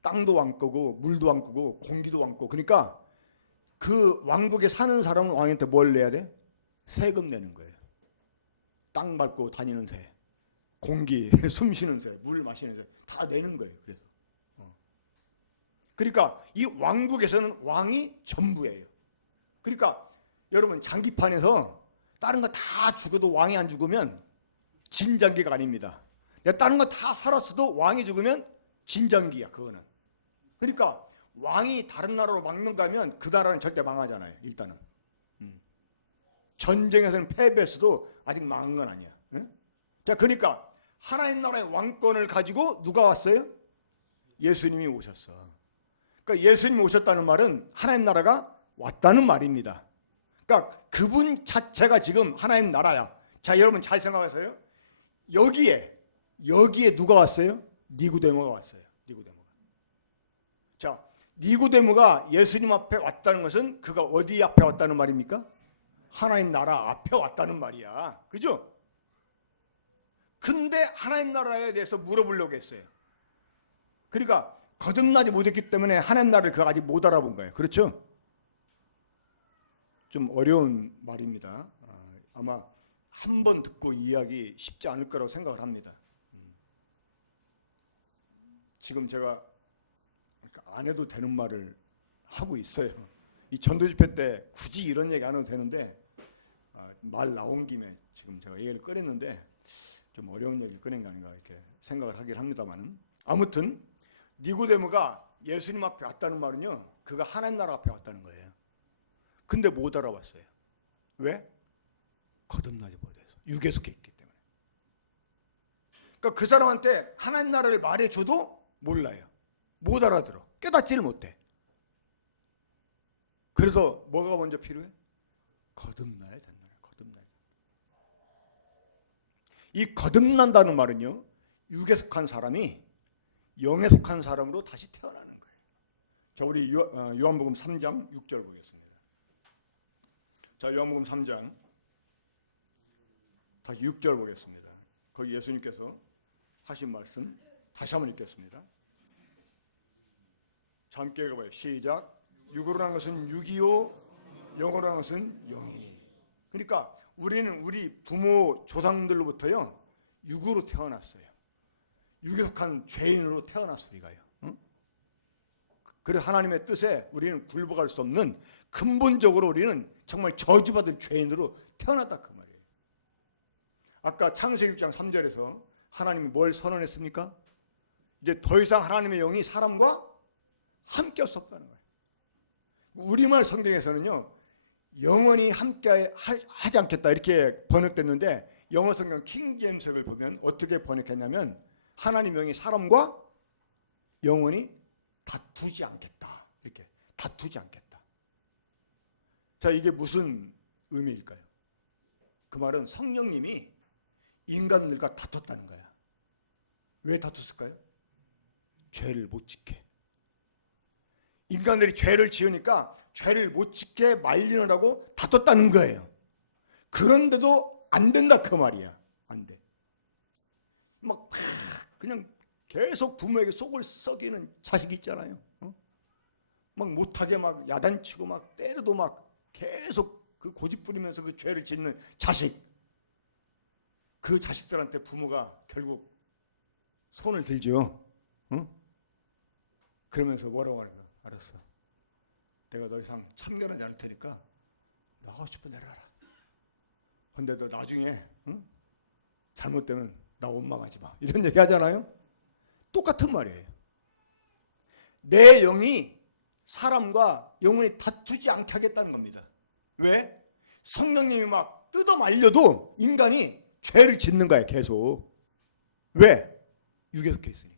땅도 왕 거고, 물도 왕 거고, 공기도 왕 거고. 그러니까 그 왕국에 사는 사람은 왕한테 뭘 내야 돼? 세금 내는 거예요. 땅 밟고 다니는 새, 공기, 숨 쉬는 새, 물 마시는 새 다 내는 거예요. 그래서 그러니까 이 왕국에서는 왕이 전부예요. 그러니까 여러분 장기판에서 다른 거 다 죽어도 왕이 안 죽으면 진장기가 아닙니다. 다른 거 다 살았어도 왕이 죽으면 진장기야, 그거는. 그러니까 왕이 다른 나라로 망명 가면 그 나라는 절대 망하잖아요. 일단은 전쟁에서는 패배했어도 아직 망한 건 아니야. 자, 그러니까 하나님 나라의 왕권을 가지고 누가 왔어요? 예수님이 오셨어. 그러니까 예수님이 오셨다는 말은 하나님 나라가 왔다는 말입니다. 그러니까 그분 자체가 지금 하나님 나라야. 자, 여러분 잘 생각하세요. 여기에 누가 왔어요? 니고데모가 왔어요. 니고데모가. 자, 니고데모가 예수님 앞에 왔다는 것은 그가 어디 앞에 왔다는 말입니까? 하나님 나라 앞에 왔다는 말이야. 그죠? 근데 하나님 나라에 대해서 물어보려고 했어요. 그러니까 거듭나지 못했기 때문에 하나님 나라를 그가 아직 못 알아본 거예요. 그렇죠? 좀 어려운 말입니다. 아마 한 번 듣고 이해하기 쉽지 않을 거라고 생각을 합니다. 지금 제가 안 해도 되는 말을 하고 있어요. 이 전도 집회 때 굳이 이런 얘기 안 해도 되는데 말 나온 김에 지금 제가 얘기를 꺼냈는데 좀 어려운 얘기를 꺼낸 게 아닌가 이렇게 생각을 하긴 합니다만은, 아무튼 니고데모가 예수님 앞에 왔다는 말은요, 그가 하나님 나라 앞에 왔다는 거예요. 근데 못 알아봤어요. 왜? 거듭나지 못해서, 육에 속해 있기 때문에. 그러니까 그 사람한테 하나님 나라를 말해줘도 몰라요. 못 알아들어. 깨닫지를 못해. 그래서 뭐가 먼저 필요해? 거듭나야 된다. 거듭나야 된다. 이 거듭난다는 말은요, 육에 속한 사람이 영에 속한 사람으로 다시 태어나는 거예요. 자, 우리 요한복음 3장 6절 보겠습니다. 자, 요한복음 3장 다시 6절 보겠습니다. 거기 예수님께서 하신 말씀 다시 한번 읽겠습니다. 자, 함께 읽어봐요. 시작. 육으로 난 것은 육이요, 영으로 난 것은 영이니. 그러니까 우리는 우리 부모 조상들로부터요, 육으로 태어났어요. 육에 속한 죄인으로 태어났으리가요. 응? 그래서 하나님의 뜻에 우리는 굴복할 수 없는, 근본적으로 우리는 정말 저주받을 죄인으로 태어났다 그 말이에요. 아까 창세기 6장 3절에서 하나님이 뭘 선언했습니까? 이제 더 이상 하나님의 영이 사람과 함께 할 수 없다는 거예요. 우리말 성경에서는요, 영원히 함께 하지 않겠다 이렇게 번역됐는데, 영어 성경 킹 제임스를 보면 어떻게 번역했냐면, 하나님의 영이 사람과 영원히 다투지 않겠다, 이렇게 다투지 않겠다. 자, 이게 무슨 의미일까요? 그 말은 성령님이 인간들과 다퉜다는 거야. 왜 다퉜을까요? 죄를 못 지켜. 인간들이 죄를 지으니까 죄를 못 지켜 말리느라고 다퉜다는 거예요. 그런데도 안 된다 그 말이야. 안 돼. 막 그냥 계속 부모에게 속을 썩이는 자식이 있잖아요. 막 못하게 막 야단치고 막 때려도 막 계속 그 고집 부리면서 그 죄를 짓는 자식. 그 자식들한테 부모가 결국 손을 들죠. 그러면서 뭐라고 할까? 알았어. 내가 더 이상 참견하지 않을 테니까 너 하고 싶은 대로 하라. 근데 너 나중에 잘못되면 나 원망하지 마. 이런 얘기 하잖아요. 똑같은 말이에요. 내 영이 사람과 영원히 다투지 않게 하겠다는 겁니다. 왜? 성령님이 막 뜯어 말려도 인간이 죄를 짓는 거야 계속. 왜? 육에 속해 있으니까.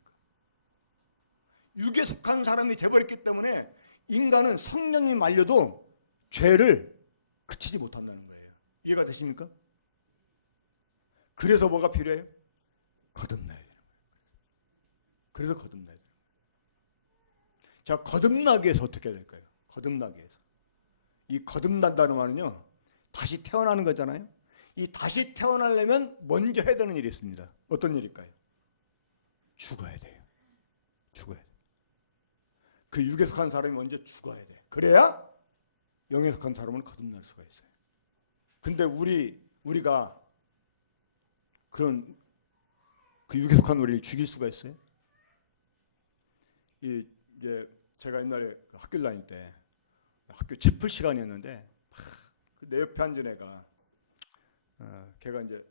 육에 속한 사람이 돼버렸기 때문에 인간은 성령님이 말려도 죄를 그치지 못한다는 거예요. 이해가 되십니까? 그래서 뭐가 필요해요? 거듭나야 되는 거예요. 그래서 거듭나야 되는 거예요. 자, 거듭나기 위해서 어떻게 해야 될까요? 거듭나기 위해서. 이 거듭난다는 말은요, 다시 태어나는 거잖아요. 이 다시 태어나려면 먼저 해야 되는 일이 있습니다. 어떤 일일까요? 죽어야 돼요. 죽어야 돼요. 그 육에 속한 사람이 먼저 죽어야 돼. 그래야 영에 속한 사람은 거듭날 수가 있어요. 근데 우리가 그런 그 육에 속한 우리를 죽일 수가 있어요? 이제 제가 옛날에 학교 다닐 때 학교 채플 시간이었는데 그 내 옆에 앉은 애가 걔가 이제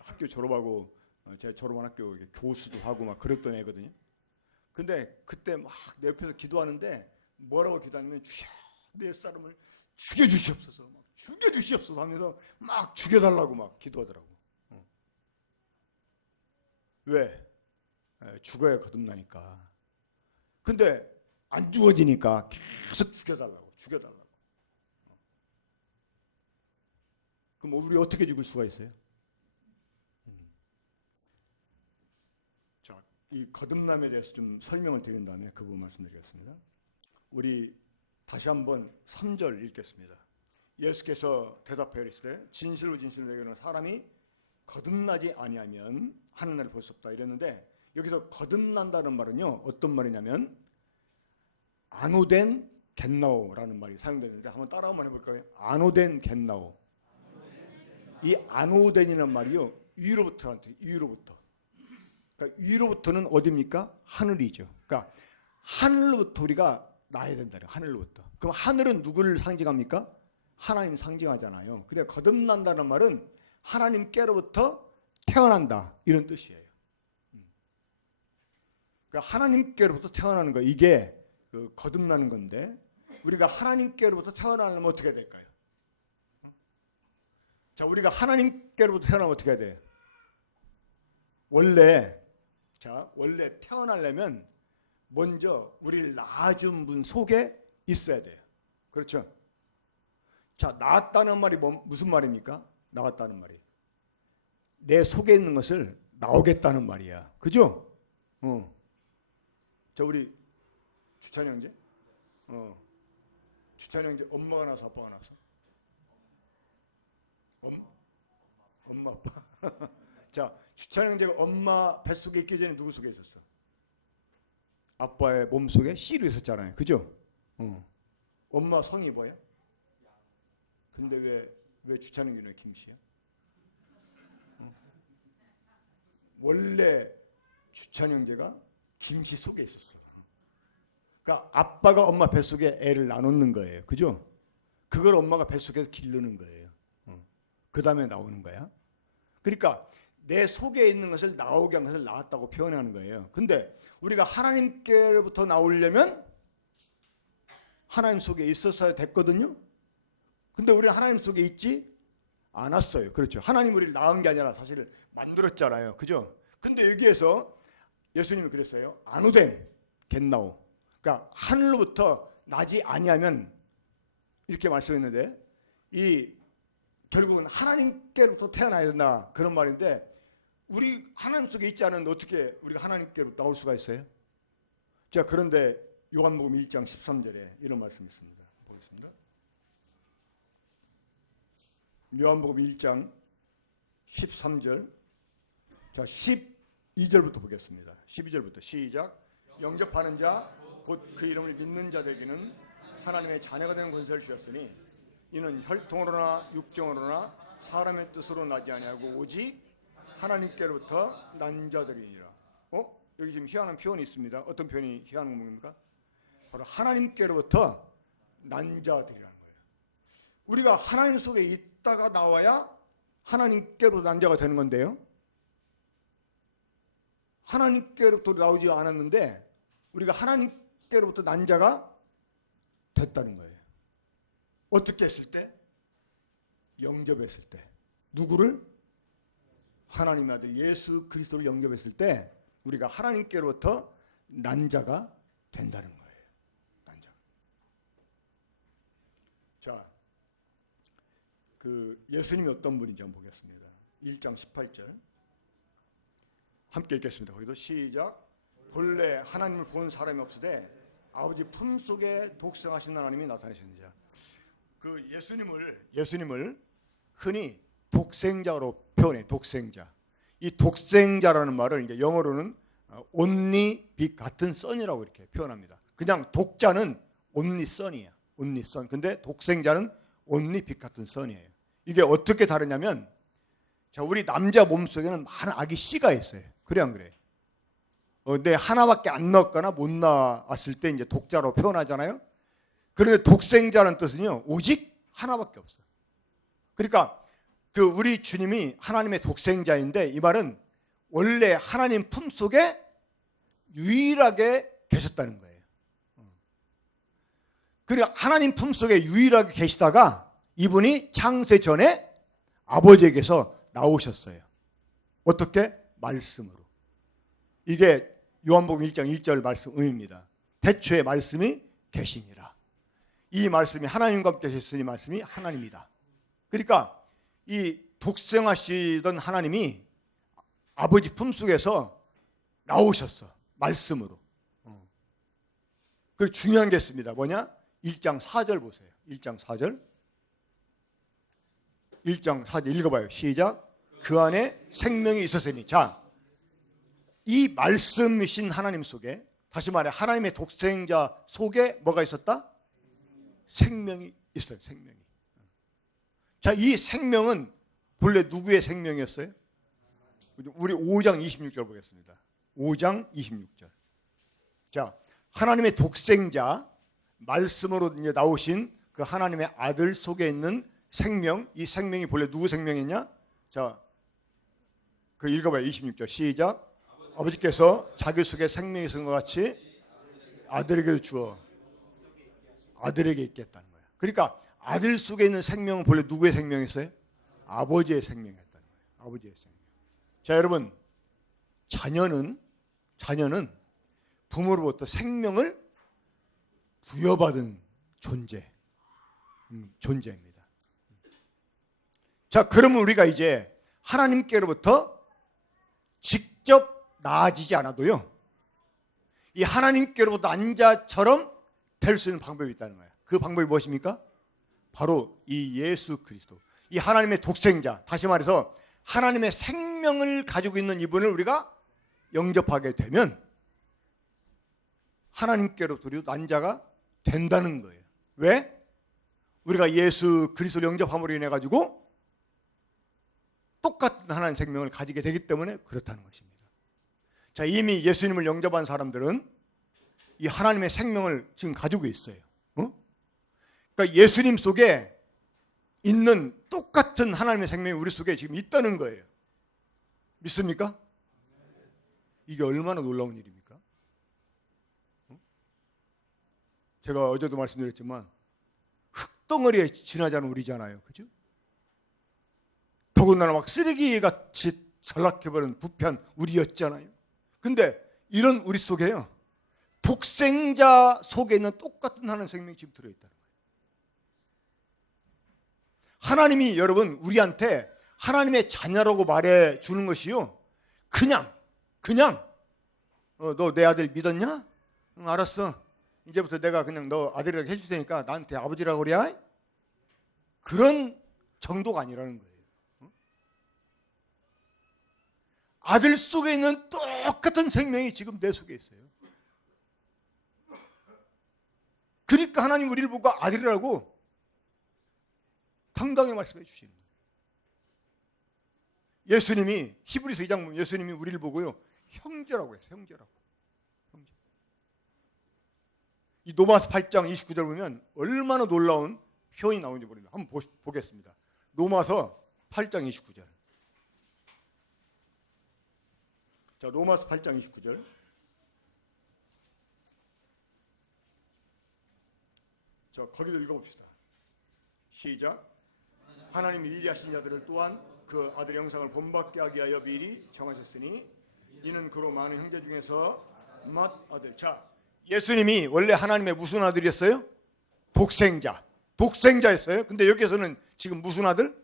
학교 졸업하고 제가 졸업한 학교 교수도 하고 막 그랬던 애거든요. 근데 그때 막 내 옆에서 기도하는데 뭐라고 기도하냐면 주여 내 사람을 죽여주시옵소서, 막 죽여주시옵소서 하면서 막 죽여달라고 막 기도하더라고. 왜? 죽어야 거듭나니까. 근데 안 죽어지니까 계속 죽여달라고. 그럼 우리 어떻게 죽을 수가 있어요? 자, 이 거듭남에 대해서 좀 설명을 드린 다음에 그 부분 말씀드리겠습니다. 우리 다시 한번 3절 읽겠습니다. 예수께서 대답하여 이르시되 진실로 진실로 내게 사람이 거듭나지 아니하면 하늘나라를 볼 수 없다 이랬는데, 여기서 거듭난다는 말은요 어떤 말이냐면 아노된 겟나오라는 말이 사용되는데, 한번 따라 한번 해볼까요? 아노된 겟나오. 이 아노된이라는 말이요 위로부터. 그러니까 위로부터는 어디입니까? 하늘이죠. 그러니까 하늘로부터 우리가 나야 된다는, 하늘로부터. 그럼 하늘은 누구를 상징합니까? 하나님 상징하잖아요. 그래 거듭난다는 말은 하나님께로부터 태어난다 이런 뜻이에요. 그러니까 하나님께로부터 태어나는 거, 이게 그 거듭나는 건데, 우리가 하나님께로부터 태어나려면 어떻게 해야 될까요? 자, 우리가 하나님께로부터 태어나면 어떻게 해야 돼요? 원래 태어나려면 먼저 우리를 낳아준 분 속에 있어야 돼요. 그렇죠? 자, 낳았다는 말이 무슨 말입니까? 나왔다는 말이 내 속에 있는 것을 나오겠다는 말이야. 그죠? 자, 우리 주찬이 형제? 주찬이 형제 엄마가 나서 아빠가 나서? 엄마 아빠. 자, 주찬이 형제가 엄마 뱃속에 있기 전에 누구 속에 있었어? 아빠의 몸속에 씨로 있었잖아요. 그죠? 엄마 성이 뭐야? 근데 왜 주찬이 형제는 왜 김씨야? 원래 주찬 형제가 김씨 속에 있었어. 그러니까 아빠가 엄마 뱃속에 애를 나놓는 거예요. 그죠? 그걸 엄마가 뱃속에서 기르는 거예요. 그 다음에 나오는 거야. 그러니까 내 속에 있는 것을 나오게 한 것을 낳았다고 표현하는 거예요. 근데 우리가 하나님께로부터 나오려면 하나님 속에 있었어야 됐거든요. 근데 우리는 하나님 속에 있지 않았어요. 그렇죠. 하나님 우리를 낳은 게 아니라 사실 만들었잖아요. 그죠? 근데 여기에서 예수님이 그랬어요. 안우된 겟나오. 그러니까 하늘로부터 나지 아니하면 이렇게 말씀했는데 이 결국은 하나님께로부터 태어나야 된다 그런 말인데 우리 하나님 속에 있지 않은 어떻게 우리가 하나님께로 나올 수가 있어요? 자, 그런데 요한복음 1장 13절에 이런 말씀이 있습니다. 보겠습니다. 요한복음 1장 13절. 자, 12절부터 보겠습니다. 12절부터 시작. 영접하는 자 곧 그 이름을 믿는 자들에게는 하나님의 자녀가 되는 권세를 주셨으니 이는 혈통으로나 육정으로나 사람의 뜻으로 나지 아니하고 오직 하나님께로부터 난 자들이니라. 여기 지금 희한한 표현이 있습니다. 어떤 표현이 희한한 겁니까? 바로 하나님께로부터 난 자들이라는 거예요. 우리가 하나님 속에 있다가 나와야 하나님께로부터 난 자가 되는 건데요. 하나님께로부터 나오지 않았는데 우리가 하나님께로부터 난 자가 됐다는 거예요. 어떻게 했을 때? 영접했을 때. 누구를? 하나님의 아들 예수 그리스도를 영접했을 때 우리가 하나님께로부터 난 자가 된다는 거예요. 난 자. 자, 그 예수님이 어떤 분인지 한번 보겠습니다. 1장 18절 함께 읽겠습니다. 거기도 시작. 본래 하나님을 본 사람이 없으되 아버지 품속에 독생하신 하나님이 나타나신 자. 그 예수님을 흔히 독생자로 표현해. 독생자. 이 독생자라는 말을 이제 영어로는 only begotten son이라고 이렇게 표현합니다. 그냥 독자는 only son이야. only son. 근데 독생자는 only begotten son이에요. 이게 어떻게 다르냐면 자, 우리 남자 몸속에는 많은 아기 씨가 있어요. 그래 안 그래? 근데 하나밖에 안 낳았거나 못 낳았을 때 이제 독자로 표현하잖아요. 그런데 독생자라는 뜻은요, 오직 하나밖에 없어요. 그러니까 그 우리 주님이 하나님의 독생자인데 이 말은 원래 하나님 품속에 유일하게 계셨다는 거예요. 그리고 하나님 품속에 유일하게 계시다가 이분이 창세 전에 아버지에게서 나오셨어요. 어떻게? 말씀으로. 이게 요한복음 1장 1절 말씀 의미입니다. 태초에 말씀이 계시니라. 이 말씀이 하나님과 함께 계셨으니 말씀이 하나님이다. 그러니까 이 독생하시던 하나님이 아버지 품속에서 나오셨어. 말씀으로. 그리고 중요한 게 있습니다. 뭐냐? 1장 4절 보세요. 1장 4절. 1장 4절 읽어봐요. 시작. 그 안에 생명이 있었으니. 자, 이 말씀이신 하나님 속에, 다시 말해 하나님의 독생자 속에 뭐가 있었다? 생명이 있어요. 생명이. 자, 이 생명은 본래 누구의 생명이었어요? 우리 5장 26절 보겠습니다. 5장 26절. 자, 하나님의 독생자 말씀으로 이제 나오신 그 하나님의 아들 속에 있는 생명, 이 생명이 본래 누구 생명이냐? 자, 그 읽어봐요. 26절 시작. 아버지께서 자기 속에 생명이 있는 것 같이 아들에게 주어 아들에게 있겠다는 거예요. 그러니까 아들 속에 있는 생명은 본래 누구의 생명이었어요? 아버지의 생명이었다는 거예요. 아버지의 생명. 자, 여러분, 자녀는 부모로부터 생명을 부여받은 존재입니다. 자, 그러면 우리가 이제 하나님께로부터 직접 나아지지 않아도요, 이 하나님께로부터 난 자처럼 될 수 있는 방법이 있다는 거예요. 그 방법이 무엇입니까? 바로 이 예수 그리스도, 이 하나님의 독생자, 다시 말해서 하나님의 생명을 가지고 있는 이분을 우리가 영접하게 되면 하나님께로부터 난 자가 된다는 거예요. 왜? 우리가 예수 그리스도를 영접함으로 인해 가지고 똑같은 하나님의 생명을 가지게 되기 때문에 그렇다는 것입니다. 자, 이미 예수님을 영접한 사람들은 이 하나님의 생명을 지금 가지고 있어요. 그러니까 예수님 속에 있는 똑같은 하나님의 생명이 우리 속에 지금 있다는 거예요. 믿습니까? 이게 얼마나 놀라운 일입니까? 제가 어제도 말씀드렸지만 흙덩어리에 지나지 않은 우리잖아요. 그죠? 더군다나 막 쓰레기같이 전락해버린 부패한 우리였잖아요. 근데 이런 우리 속에요, 독생자 속에 있는 똑같은 하나님의 생명이 지금 들어있다는 거예요. 하나님이 여러분 우리한테 하나님의 자녀라고 말해주는 것이요, 그냥 너 내 아들 믿었냐? 응, 알았어. 이제부터 내가 그냥 너 아들이라고 해줄 테니까 나한테 아버지라고 그래? 그런 정도가 아니라는 거예요. 아들 속에 있는 똑같은 생명이 지금 내 속에 있어요. 그러니까 하나님 우리를 보고 아들이라고 당당히 말씀해 주시는 거예요. 예수님이 히브리서 2장 보면 예수님이 우리를 보고요, 형제라고 해요. 형제라고. 형제. 이 노마스 8장 29절 보면 얼마나 놀라운 표현이 나오는지 모릅니다. 한번 보겠습니다. 노마서 8장 29절. 자, 로마서 8장 29절. 자, 거기도 읽어봅시다. 시작. 하나님이 미리 하신 자들을 또한 그 아들의 형상을 본받게 하기 위하여 미리 정하셨으니 이는 그로 많은 형제 중에서 맏아들. 자, 예수님이 원래 하나님의 무슨 아들이었어요? 독생자였어요. 근데 여기에서는 지금 무슨 아들?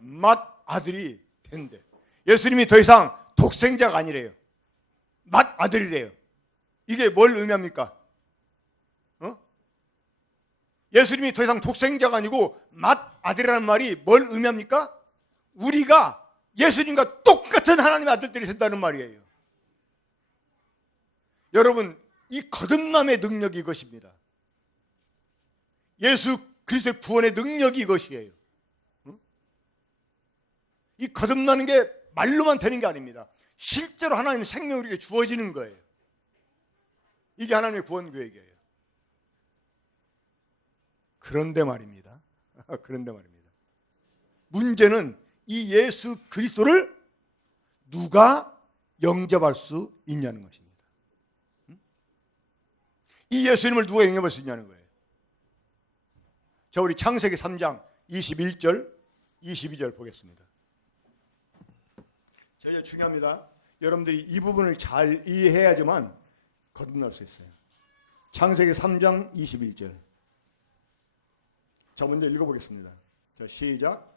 맏아들이 된대. 예수님이 더 이상 독생자가 아니래요. 맏아들이래요. 이게 뭘 의미합니까? 예수님이 더 이상 독생자가 아니고 맏아들이라는 말이 뭘 의미합니까? 우리가 예수님과 똑같은 하나님의 아들들이 된다는 말이에요. 여러분, 이 거듭남의 능력이 이것입니다. 예수 그리스도의 구원의 능력이 이것이에요. 이 거듭나는 게 말로만 되는 게 아닙니다. 실제로 하나님의 생명이 우리에게 주어지는 거예요. 이게 하나님의 구원 계획이에요. 그런데 말입니다. 문제는 이 예수 그리스도를 누가 영접할 수 있냐는 것입니다. 이 예수님을 누가 영접할 수 있냐는 거예요. 자, 우리 창세기 3장 21절, 22절 보겠습니다. 자, 이제 중요합니다. 여러분들이 이 부분을 잘 이해해야지만 거듭날 수 있어요. 창세기 3장 21절. 자, 먼저 읽어보겠습니다. 자, 시작.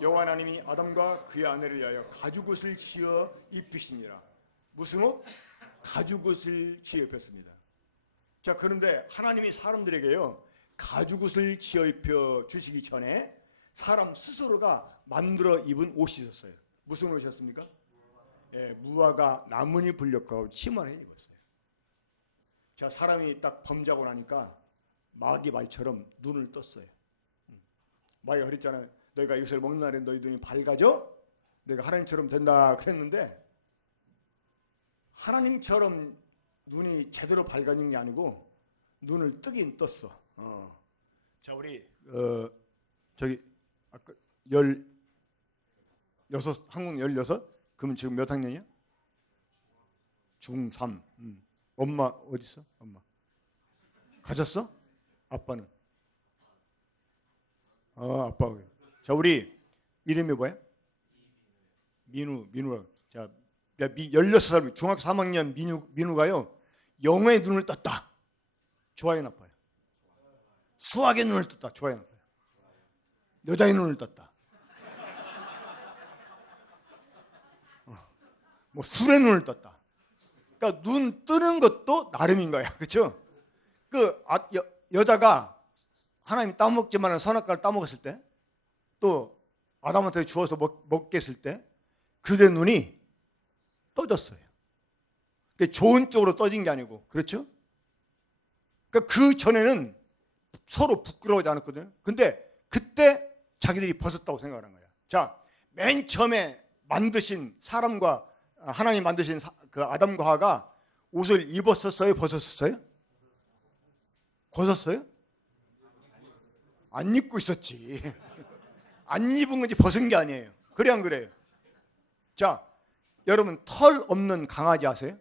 여호와 하나님이 아담과 그의 아내를 위하여 가죽옷을 지어 입히시니라. 무슨 옷? 가죽옷을 지어 입혔습니다. 자, 그런데 하나님이 사람들에게요, 가죽옷을 지어 입혀 주시기 전에 사람 스스로가 만들어 입은 옷이 있었어요. 무슨 옷이었습니까? 예, 무화과 나뭇잎 불력하고 치마를 해 입었어요. 자, 사람이 딱 범죄하고 나니까 마귀 말처럼 눈을 떴어요. 마귀가 그랬잖아요. 너희가 이것을 먹는 날에 너희 눈이 밝아져? 내가 하나님처럼 된다 그랬는데, 하나님처럼 눈이 제대로 밝아진 게 아니고 눈을 뜨긴 떴어. 자, 우리 저기 아까 16, 한국 16? 그러면 지금 몇 학년이야? 중3. 엄마 어디 있어? 엄마 가졌어? 아빠는? 아빠. 자, 우리 이름이 뭐야? 민우라고. 자, 16살 중학교 3학년 민우가요, 영어의 눈을 떴다. 좋아요, 나빠요? 수학의 눈을 떴다. 좋아요, 나빠요? 여자의 눈을 떴다. 뭐 술의 눈을 떴다. 그러니까 눈 뜨는 것도 나름인 거야. 그렇죠? 여자가 하나님이 따먹지만 선악과를 따먹었을 때, 또 아담한테 주어서 먹게 했을 때 그대 눈이 떠졌어요. 좋은 쪽으로 떠진 게 아니고, 그렇죠? 그러니까 그 전에는 서로 부끄러워하지 않았거든요. 근데 그때 자기들이 벗었다고 생각하는 거야. 자, 맨 처음에 만드신 사람과 하나님 만드신 그 아담과 하와가 옷을 입었었어요? 벗었었어요? 벗었어요? 안 입고 있었지. 안 입은 건지 벗은 게 아니에요. 그래 안 그래요? 자, 여러분 털 없는 강아지 아세요?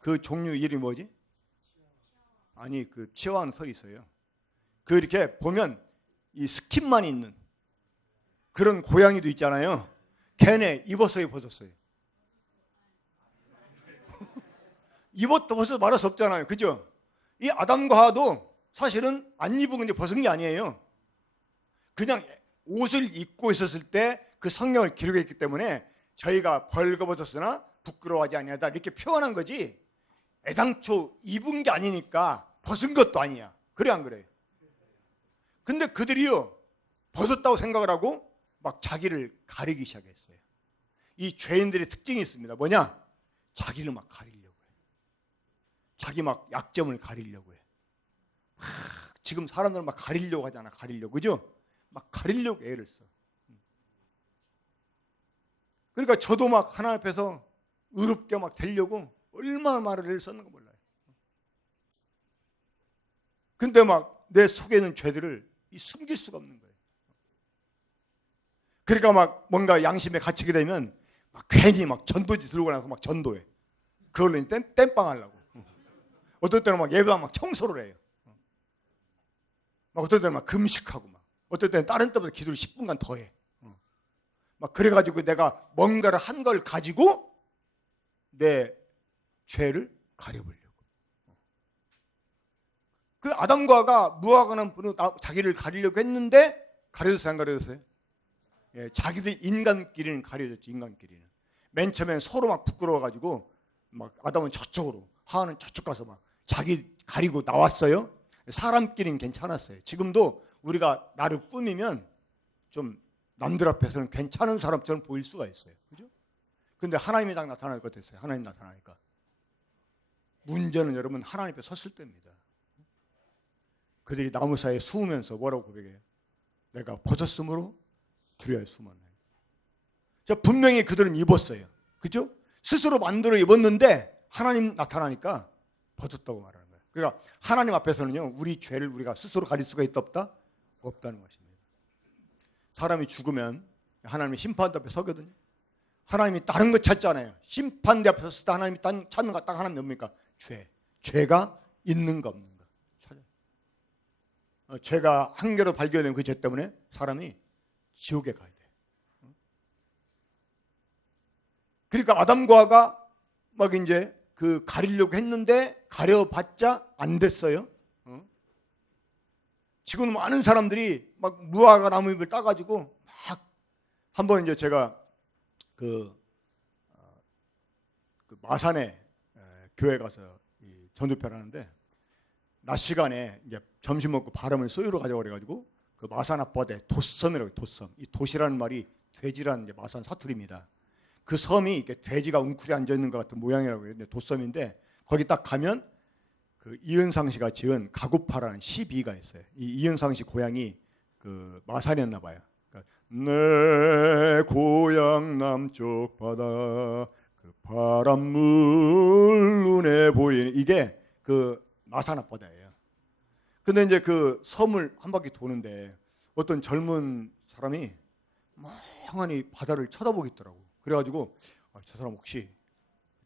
그 종류 이름이 뭐지? 아니 그 치와와는 털이 있어요. 그 이렇게 보면 이 스킨만 있는 그런 고양이도 있잖아요. 걔네 입었어요, 벗었어요? 입었다 벗어서 말할 수 없잖아요. 그죠? 이 아담과 하와도 사실은 안 입은 건지 벗은 게 아니에요. 그냥 옷을 입고 있었을 때 그 성경을 기록했기 때문에 저희가 벌거벗었으나 부끄러워하지 아니하다 이렇게 표현한 거지 애당초 입은 게 아니니까 벗은 것도 아니야. 그래 안 그래요? 근데 그들이요 벗었다고 생각을 하고 막 자기를 가리기 시작했어요. 이 죄인들의 특징이 있습니다. 뭐냐? 자기를 막 가리려고 해. 자기 막 약점을 가리려고 해. 지금 사람들은 막 가리려고 하잖아. 가리려고. 그죠? 막 가리려고 애를 써. 그러니까 저도 막 하나님 앞에서 의롭게 막 되려고 얼마나 많은 애를 썼는가 몰라요. 근데 막 내 속에 있는 죄들을 숨길 수가 없는 거예요. 그러니까 막 뭔가 양심에 갇히게 되면 막 괜히 막 전도지 들고 나서 막 전도해. 그걸로 땜빵 하려고. 어떨 때는 막 얘가 막 청소를 해요. 막 어떨 때는 막 금식하고 막. 어떨 때는 다른 때보다 기도를 10분간 더 해. 막 그래가지고 내가 뭔가를 한 걸 가지고 내 죄를 가려보려고. 그 아담과 하와가 무화과나무 뿌리로 자기를 가리려고 했는데 가려졌어요, 안 가려졌어요? 예, 자기들 인간끼리는 가려졌지. 인간끼리는. 맨 처음엔 서로 막 부끄러워가지고 막 아담은 저쪽으로 하와는 저쪽 가서 막 자기 가리고 나왔어요. 사람끼리는 괜찮았어요. 지금도 우리가 나를 꾸미면 좀 남들 앞에서는 괜찮은 사람처럼 보일 수가 있어요. 그죠? 근데 하나님이 딱 나타날 것 같았어요. 하나님 나타나니까. 문제는 여러분 하나님 앞에 섰을 때입니다. 그들이 나무 사이에 숨으면서 뭐라고 고백해요? 내가 벗었으므로 두려워할 수 없네. 자, 분명히 그들은 입었어요. 그죠? 스스로 만들어 입었는데 하나님 나타나니까 벗었다고 말하는 거예요. 그러니까 하나님 앞에서는요, 우리 죄를 우리가 스스로 가릴 수가 있다 없다? 없다는 것입니다. 사람이 죽으면 하나님이 심판대 앞에 서거든요. 하나님이 다른 거 찾잖아요. 심판대 앞에 섰을 때 하나님이 찾는 거 딱 하나 뭡니까? 죄. 죄가 있는가 없는가. 죄가 한 개로 발견된 그 죄 때문에 사람이 지옥에 가야 돼요. 그러니까 아담과 하와가 막 이제 그 가리려고 했는데 가려봤자 안 됐어요. 지금 많은 사람들이 막 무화과 나무잎을 따가지고 막 한번 이제 제가 그 마산에 교회 가서 전도편을 하는데 낮 시간에 이제 점심 먹고 바람을 쏘유로 가져가 그래가지고 그 마산 앞바다에 도섬이라고 도섬. 이 도시라는 말이 돼지라는 이제 마산 사투리입니다. 그 섬이 이렇게 돼지가 웅크려 앉아 있는 것 같은 모양이라고 해요. 도섬인데 거기 딱 가면 그 이은상 씨가 지은 가구파라는 시비가 있어요. 이 이은상 씨 고향이 그 마산이었나 봐요. 그러니까 내 고향 남쪽 바다 그 바람물 눈에 보이는 이게 그 마산 앞바다예요. 근데 이제 그 섬을 한 바퀴 도는데 어떤 젊은 사람이 멍하니 바다를 쳐다보겠더라고. 그래가지고 저 사람 혹시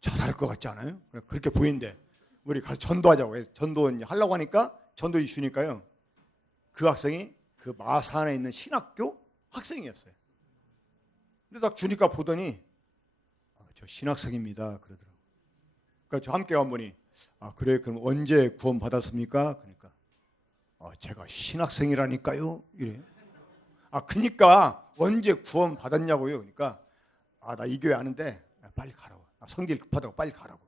자살할 것 같지 않아요? 그렇게 보이는데 우리 가서 전도하자고 해서 전도 하려고 하니까 전도지 주니까요. 그 학생이 그 마산에 있는 신학교 학생이었어요. 근데 딱 주니까 보더니 저 신학생입니다. 그러더라고요. 그러니까 저 함께 간 분이 그래 그럼 언제 구원 받았습니까? 그러니까 제가 신학생이라니까요. 이래. 그러니까 언제 구원 받았냐고요. 그러니까 나 이 교회 아는데 빨리 가라고. 성질 급하다고 빨리 가라고.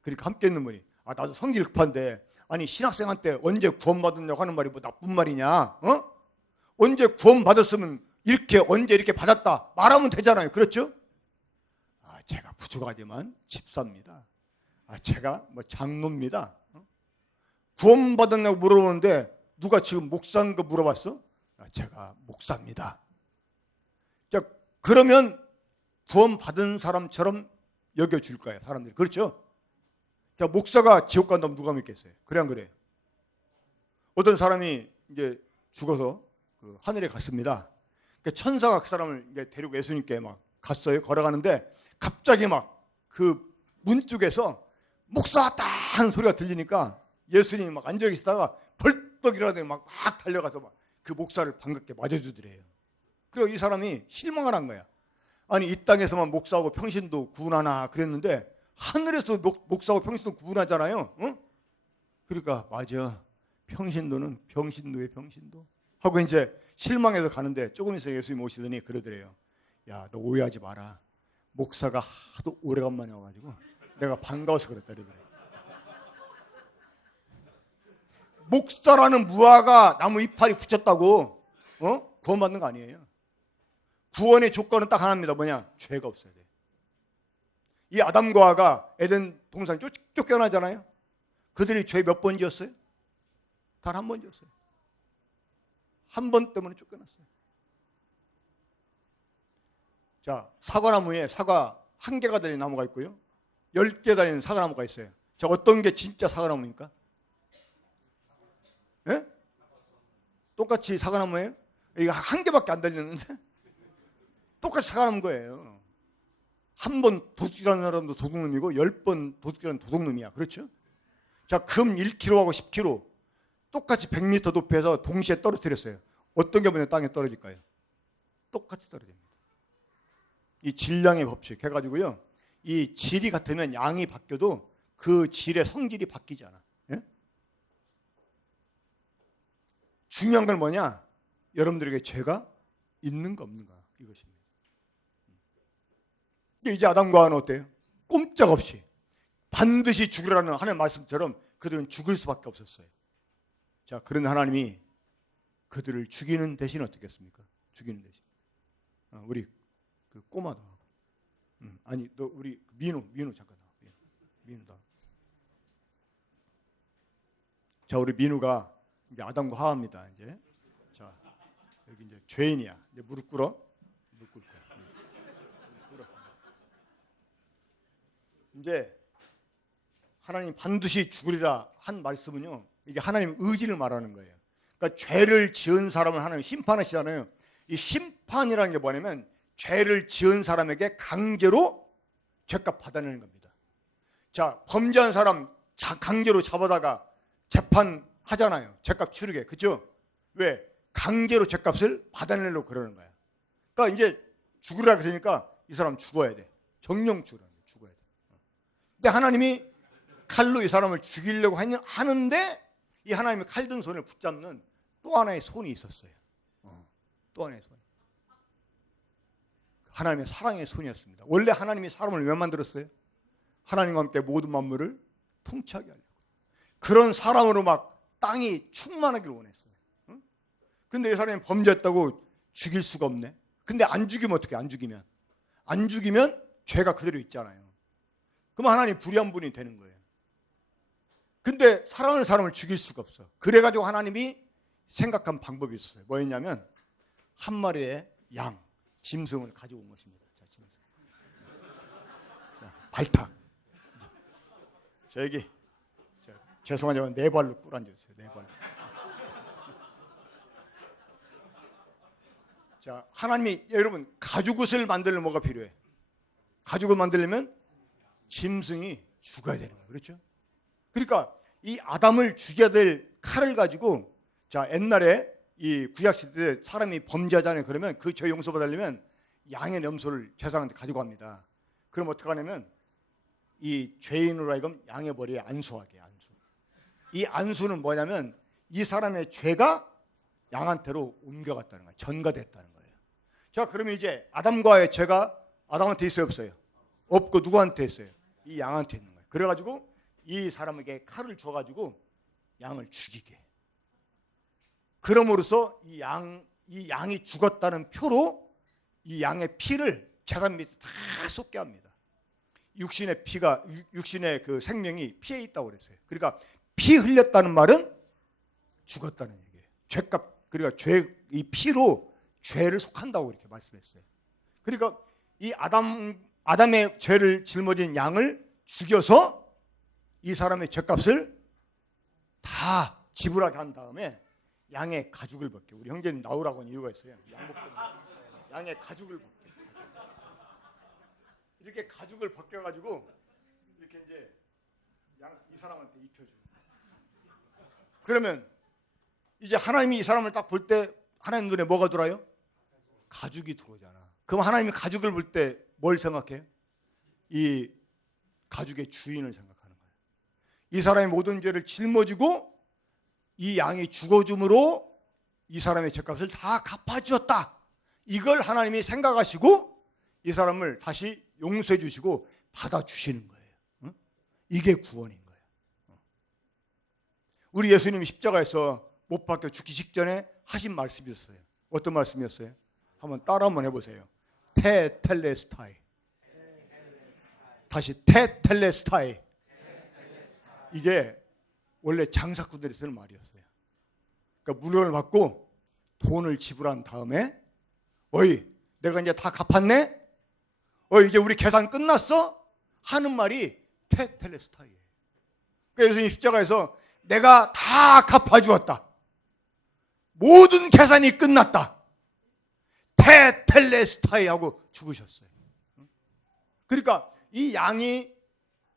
그러니까 함께 있는 분이 나도 성질 급한데 아니 신학생한테 언제 구원 받았냐고 하는 말이 뭐 나쁜 말이냐? 언제 구원 받았으면 이렇게 언제 이렇게 받았다 말하면 되잖아요. 그렇죠? 제가 부족하지만 집사입니다. 제가 뭐 장로입니다. 구원 받았냐고 물어보는데 누가 지금 목사인 거 물어봤어? 제가 목사입니다. 자, 그러면 구원 받은 사람처럼 여겨줄 거예요, 사람들이. 그렇죠? 자, 목사가 지옥 간다면 누가 믿겠어요? 그래 안 그래요? 어떤 사람이 이제 죽어서 그 하늘에 갔습니다. 그러니까 천사가 그 사람을 이제 데리고 예수님께 막 갔어요. 걸어가는데 갑자기 막 그 문 쪽에서 목사 왔다 하는 소리가 들리니까 예수님이 막 앉아 계시다가 벌떡 일어나더니 막 달려가서 막 그 목사를 반갑게 맞아주더래요. 그리고 이 사람이 실망을 한 거야. 아니, 이 땅에서만 목사하고 평신도 구분하나 그랬는데 하늘에서 목사하고 평신도 구분하잖아요. 응? 그러니까 맞아. 평신도는 병신도의 병신도 하고 이제 실망해서 가는데 조금 있어 예수님이 오시더니 그러더래요. 야, 너 오해하지 마라. 목사가 하도 오래간만에 와가지고 내가 반가워서 그랬다 그러더래요. 목사라는 무화과 나무 이파리 붙였다고 구원받는 거 아니에요. 구원의 조건은 딱 하나입니다. 뭐냐? 죄가 없어야 돼. 이 아담과 하와가 에덴 동산 쫓겨나잖아요. 그들이 죄 몇 번 지었어요? 단 한 번 지었어요. 한 번 때문에 쫓겨났어요. 자, 사과나무에 사과 1개가 달린 나무가 있고요. 10개 달린 사과나무가 있어요. 자, 어떤 게 진짜 사과나무입니까? 예? 똑같이 사과나무예요? 이거 1개밖에 안 달렸는데? 똑같이 사과나무인 거예요. 한 번 도둑질하는 사람도 도둑놈이고 10번 도둑질하는 도둑놈이야. 그렇죠? 자, 금 1kg하고 10kg 똑같이 100m 높이에서 동시에 떨어뜨렸어요. 어떤 게 먼저 땅에 떨어질까요? 똑같이 떨어집니다. 이 질량의 법칙 해가지고요. 이 질이 같으면 양이 바뀌어도 그 질의 성질이 바뀌지 않아. 예? 중요한 건 뭐냐? 여러분들에게 죄가 있는가 없는가 이것입니다. 이제 아담과 하와는 어때요? 꼼짝없이 반드시 죽으라는 하나님의 말씀처럼 그들은 죽을 수밖에 없었어요. 자, 그런 하나님이 그들을 죽이는 대신 어떻게 했습니까? 죽이는 대신. 우리 그 꼬마다. 아니, 너 우리 민우 잠깐 나와. 민우다. 자, 우리 민우가 이제 아담과 하와입니다. 이제 자, 여기 이제 죄인이야. 이제 무릎 꿇어. 이제 하나님 반드시 죽으리라 한 말씀은요, 이게 하나님 의지를 말하는 거예요. 그러니까 죄를 지은 사람을 하나님 심판하시잖아요. 이 심판이라는 게 뭐냐면 죄를 지은 사람에게 강제로 죄값 받아내는 겁니다. 자, 범죄한 사람 강제로 잡아다가 재판하잖아요. 죄값 치르게. 그렇죠? 왜? 강제로 죄값을 받아내려고 그러는 거야. 그러니까 이제 죽으라 그러니까 이 사람 죽어야 돼. 정령 죽어야 돼. 근데 하나님이 칼로 이 사람을 죽이려고 하는데 이 하나님이 칼 든 손을 붙잡는 또 하나의 손이 있었어요. 또 하나의 손. 하나님의 사랑의 손이었습니다. 원래 하나님이 사람을 왜 만들었어요? 하나님과 함께 모든 만물을 통치하게 하려고. 그런 사람으로 막 땅이 충만하길 원했어요. 근데 이 사람이 범죄했다고 죽일 수가 없네. 근데 안 죽이면 어떻게? 안 죽이면 죄가 그대로 있잖아요. 그럼 하나님 불의한 분이 되는 거예요. 근데 사랑하는 사람을 죽일 수가 없어. 그래가지고 하나님이 생각한 방법이 있었어요. 뭐였냐면 한 마리의 양, 짐승을 가지고 온 것입니다. 자, 발탁. 자, 여기 죄송하지만 4발로 꿇어앉았어요. 4발. 자, 하나님이 여러분 가죽옷을 만들려면 뭐가 필요해? 가죽을 만들려면 짐승이 죽어야 되는 거예요. 그렇죠? 그러니까 이 아담을 죽여야 될 칼을 가지고, 자, 옛날에 이 구약시대 때 사람이 범죄하잖아요. 그러면 그 죄 용서받으려면 양의 염소를 제사장한테 가지고 갑니다. 그럼 어떻게 하냐면 이 죄인으로 하여금 양의 머리에 안수하게. 이 안수는 뭐냐면 이 사람의 죄가 양한테로 옮겨갔다는 거예요. 전가됐다는 거예요. 자, 그러면 이제 아담과의 죄가 아담한테 있어요, 없어요? 없고 누구한테 있어요? 이 양한테 있는 거예요. 그래가지고 이 사람에게 칼을 줘가지고 양을 죽이게. 그럼으로써 이 양이 죽었다는 표로 이 양의 피를 재단 밑에 다 쏟게 합니다. 육신의 그 생명이 피에 있다고 그랬어요. 그러니까 피 흘렸다는 말은 죽었다는 얘기예요. 죄값, 그러니까 이 피로 죄를 속한다고 이렇게 말씀했어요. 그러니까 이 아담 아담의 죄를 짊어진 양을 죽여서 이 사람의 죄값을 다 지불하게 한 다음에 양의 가죽을 벗겨. 우리 형제님 나오라고 하는 이유가 있어요. 양의 가죽을 벗겨. 이렇게 가죽을 벗겨가지고 이렇게 이제 이 사람한테 입혀줍니다. 그러면 이제 하나님이 이 사람을 딱 볼 때 하나님 눈에 뭐가 들어와요? 가죽이 들어오잖아. 그럼 하나님이 가죽을 볼 때 뭘 생각해? 이 가죽의 주인을 생각하는 거예요. 이 사람의 모든 죄를 짊어지고 이 양이 죽어줌으로 이 사람의 죄값을 다 갚아주었다. 이걸 하나님이 생각하시고 이 사람을 다시 용서해 주시고 받아주시는 거예요. 응? 이게 구원인 거예요. 우리 예수님이 십자가에서 못 박혀 죽기 직전에 하신 말씀이 있었어요. 어떤 말씀이었어요? 한번 따라 한번 해보세요. 테텔레스타이. 다시 테텔레스타이. 이게 원래 장사꾼들이 쓰는 말이었어요. 그러니까 물건을 받고 돈을 지불한 다음에 어이 내가 이제 다 갚았네? 이제 우리 계산 끝났어? 하는 말이 테텔레스타이예요. 그래서 예수님 십자가에서 내가 다 갚아주었다. 모든 계산이 끝났다. 테텔레스타이 하고 죽으셨어요. 그러니까 이 양이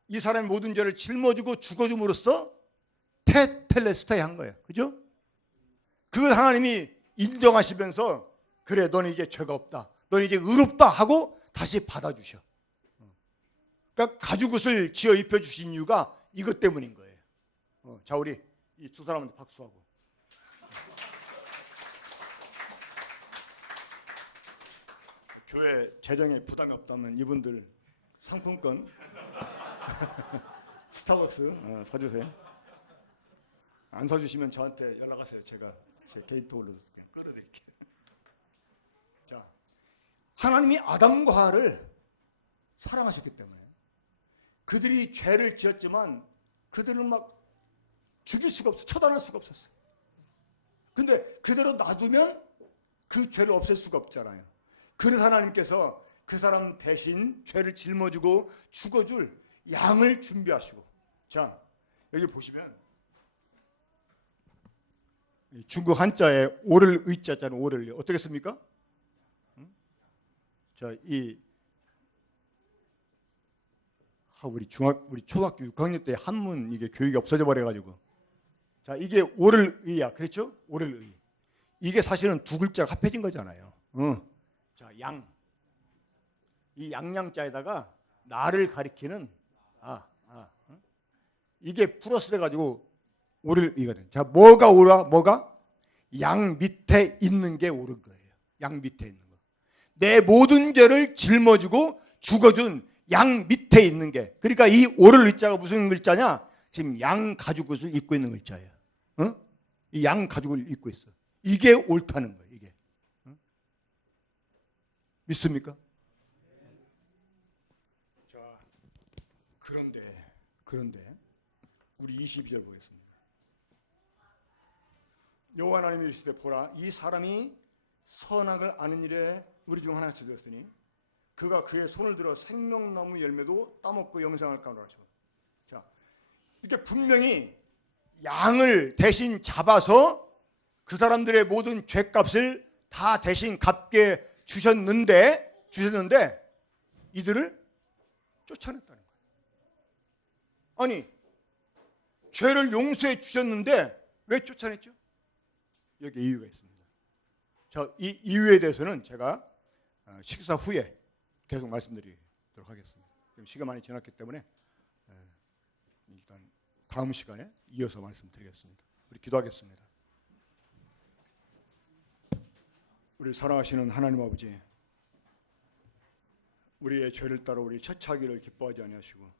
이 사람의 모든 죄를 짊어지고 죽어줌으로써 테텔레스타이 한 거예요. 그죠? 그걸 하나님이 인정하시면서 그래 너는 이제 죄가 없다. 너는 이제 의롭다 하고 다시 받아주셔. 그러니까 가죽옷을 지어 입혀주신 이유가 이것 때문인 거예요. 자 우리 이 두 사람한테 박수하고. 교회 재정에 부담이 없다면 이분들 상품권 스타벅스 사주세요. 안 사주시면 저한테 연락하세요. 제가 제 게이트홀로 그냥 끌어드릴게요. 자, 하나님이 아담과 하와를 사랑하셨기 때문에 그들이 죄를 지었지만 그들을 막 죽일 수가 없어, 처단할 수가 없었어요. 근데 그대로 놔두면 그 죄를 없앨 수가 없잖아요. 그래서 하나님께서 그 사람 대신 죄를 짊어지고 죽어줄 양을 준비하시고. 자, 여기 보시면 중국 한자에 오를 의자잖아요. 오를 어떻게 씁니까? 자, 우리 초등학교 6학년 때 한문 이게 교육이 없어져 버려가지고. 자, 이게 오를 의야, 그렇죠? 오를 의. 이게 사실은 두 글자가 합해진 거잖아요. 자, 양. 이 양양자에다가 나를 가리키는 이게 플러스 돼가지고 오를 의가 돼. 자, 뭐가 오라? 뭐가? 양 밑에 있는 게 옳은 거예요. 양 밑에 있는 거. 내 모든 죄를 짊어지고 죽어준 양 밑에 있는 게. 그러니까 이 오를 의자가 무슨 글자냐? 지금 양 가죽옷을 입고 있는 글자예요. 이 양 가죽을 입고 있어. 이게 옳다는 거예요. 이게. 믿습니까? 자, 그런데 우리 22절 보겠습니다. 여호와 하나님이 이르시되 보라 이 사람이 선악을 아는 일에 우리 중 하나같이 되었으니 그가 그의 손을 들어 생명나무 열매도 따먹고 영생을 까노라. 자, 이렇게 분명히 양을 대신 잡아서 그 사람들의 모든 죄값을 다 대신 갚게 주셨는데 이들을 쫓아냈다는 거예요. 아니, 죄를 용서해 주셨는데 왜 쫓아냈죠? 여기 이유가 있습니다. 자, 이 이유에 대해서는 제가 식사 후에 계속 말씀드리도록 하겠습니다. 지금 시간 많이 지났기 때문에 일단 다음 시간에 이어서 말씀드리겠습니다. 우리 기도하겠습니다. 우리 사랑하시는 하나님 아버지, 우리의 죄를 따라 우리 처차기를 기뻐하지 아니하시고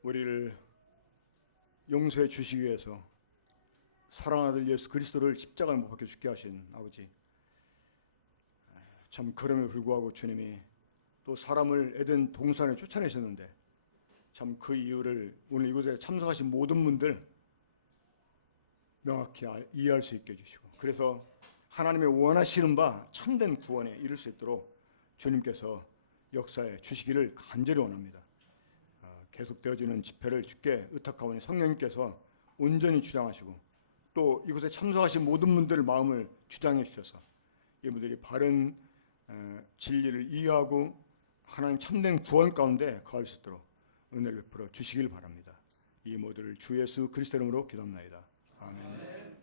우리를 용서해 주시기 위해서 사랑하는 아들 예수 그리스도를 십자가에 못 박혀 죽게 하신 아버지, 참 그럼에 불구하고 주님이 또 사람을 에덴 동산에 쫓아내셨는데 참 그 이유를 오늘 이곳에 참석하신 모든 분들 명확히 이해할 수 있게 해주시고, 그래서 하나님의 원하시는 바 참된 구원에 이를 수 있도록 주님께서 역사에 주시기를 간절히 원합니다. 계속되어지는 집회를 주께 의탁하오니 성령님께서 온전히 주장하시고 또 이곳에 참석하신 모든 분들의 마음을 주장해 주셔서 이분들이 바른 진리를 이해하고 하나님 참된 구원 가운데 거할 수 있도록 은혜를 베풀어 주시길 바랍니다. 이 모두를 주 예수 그리스도 이름으로 기도합나이다. 아멘.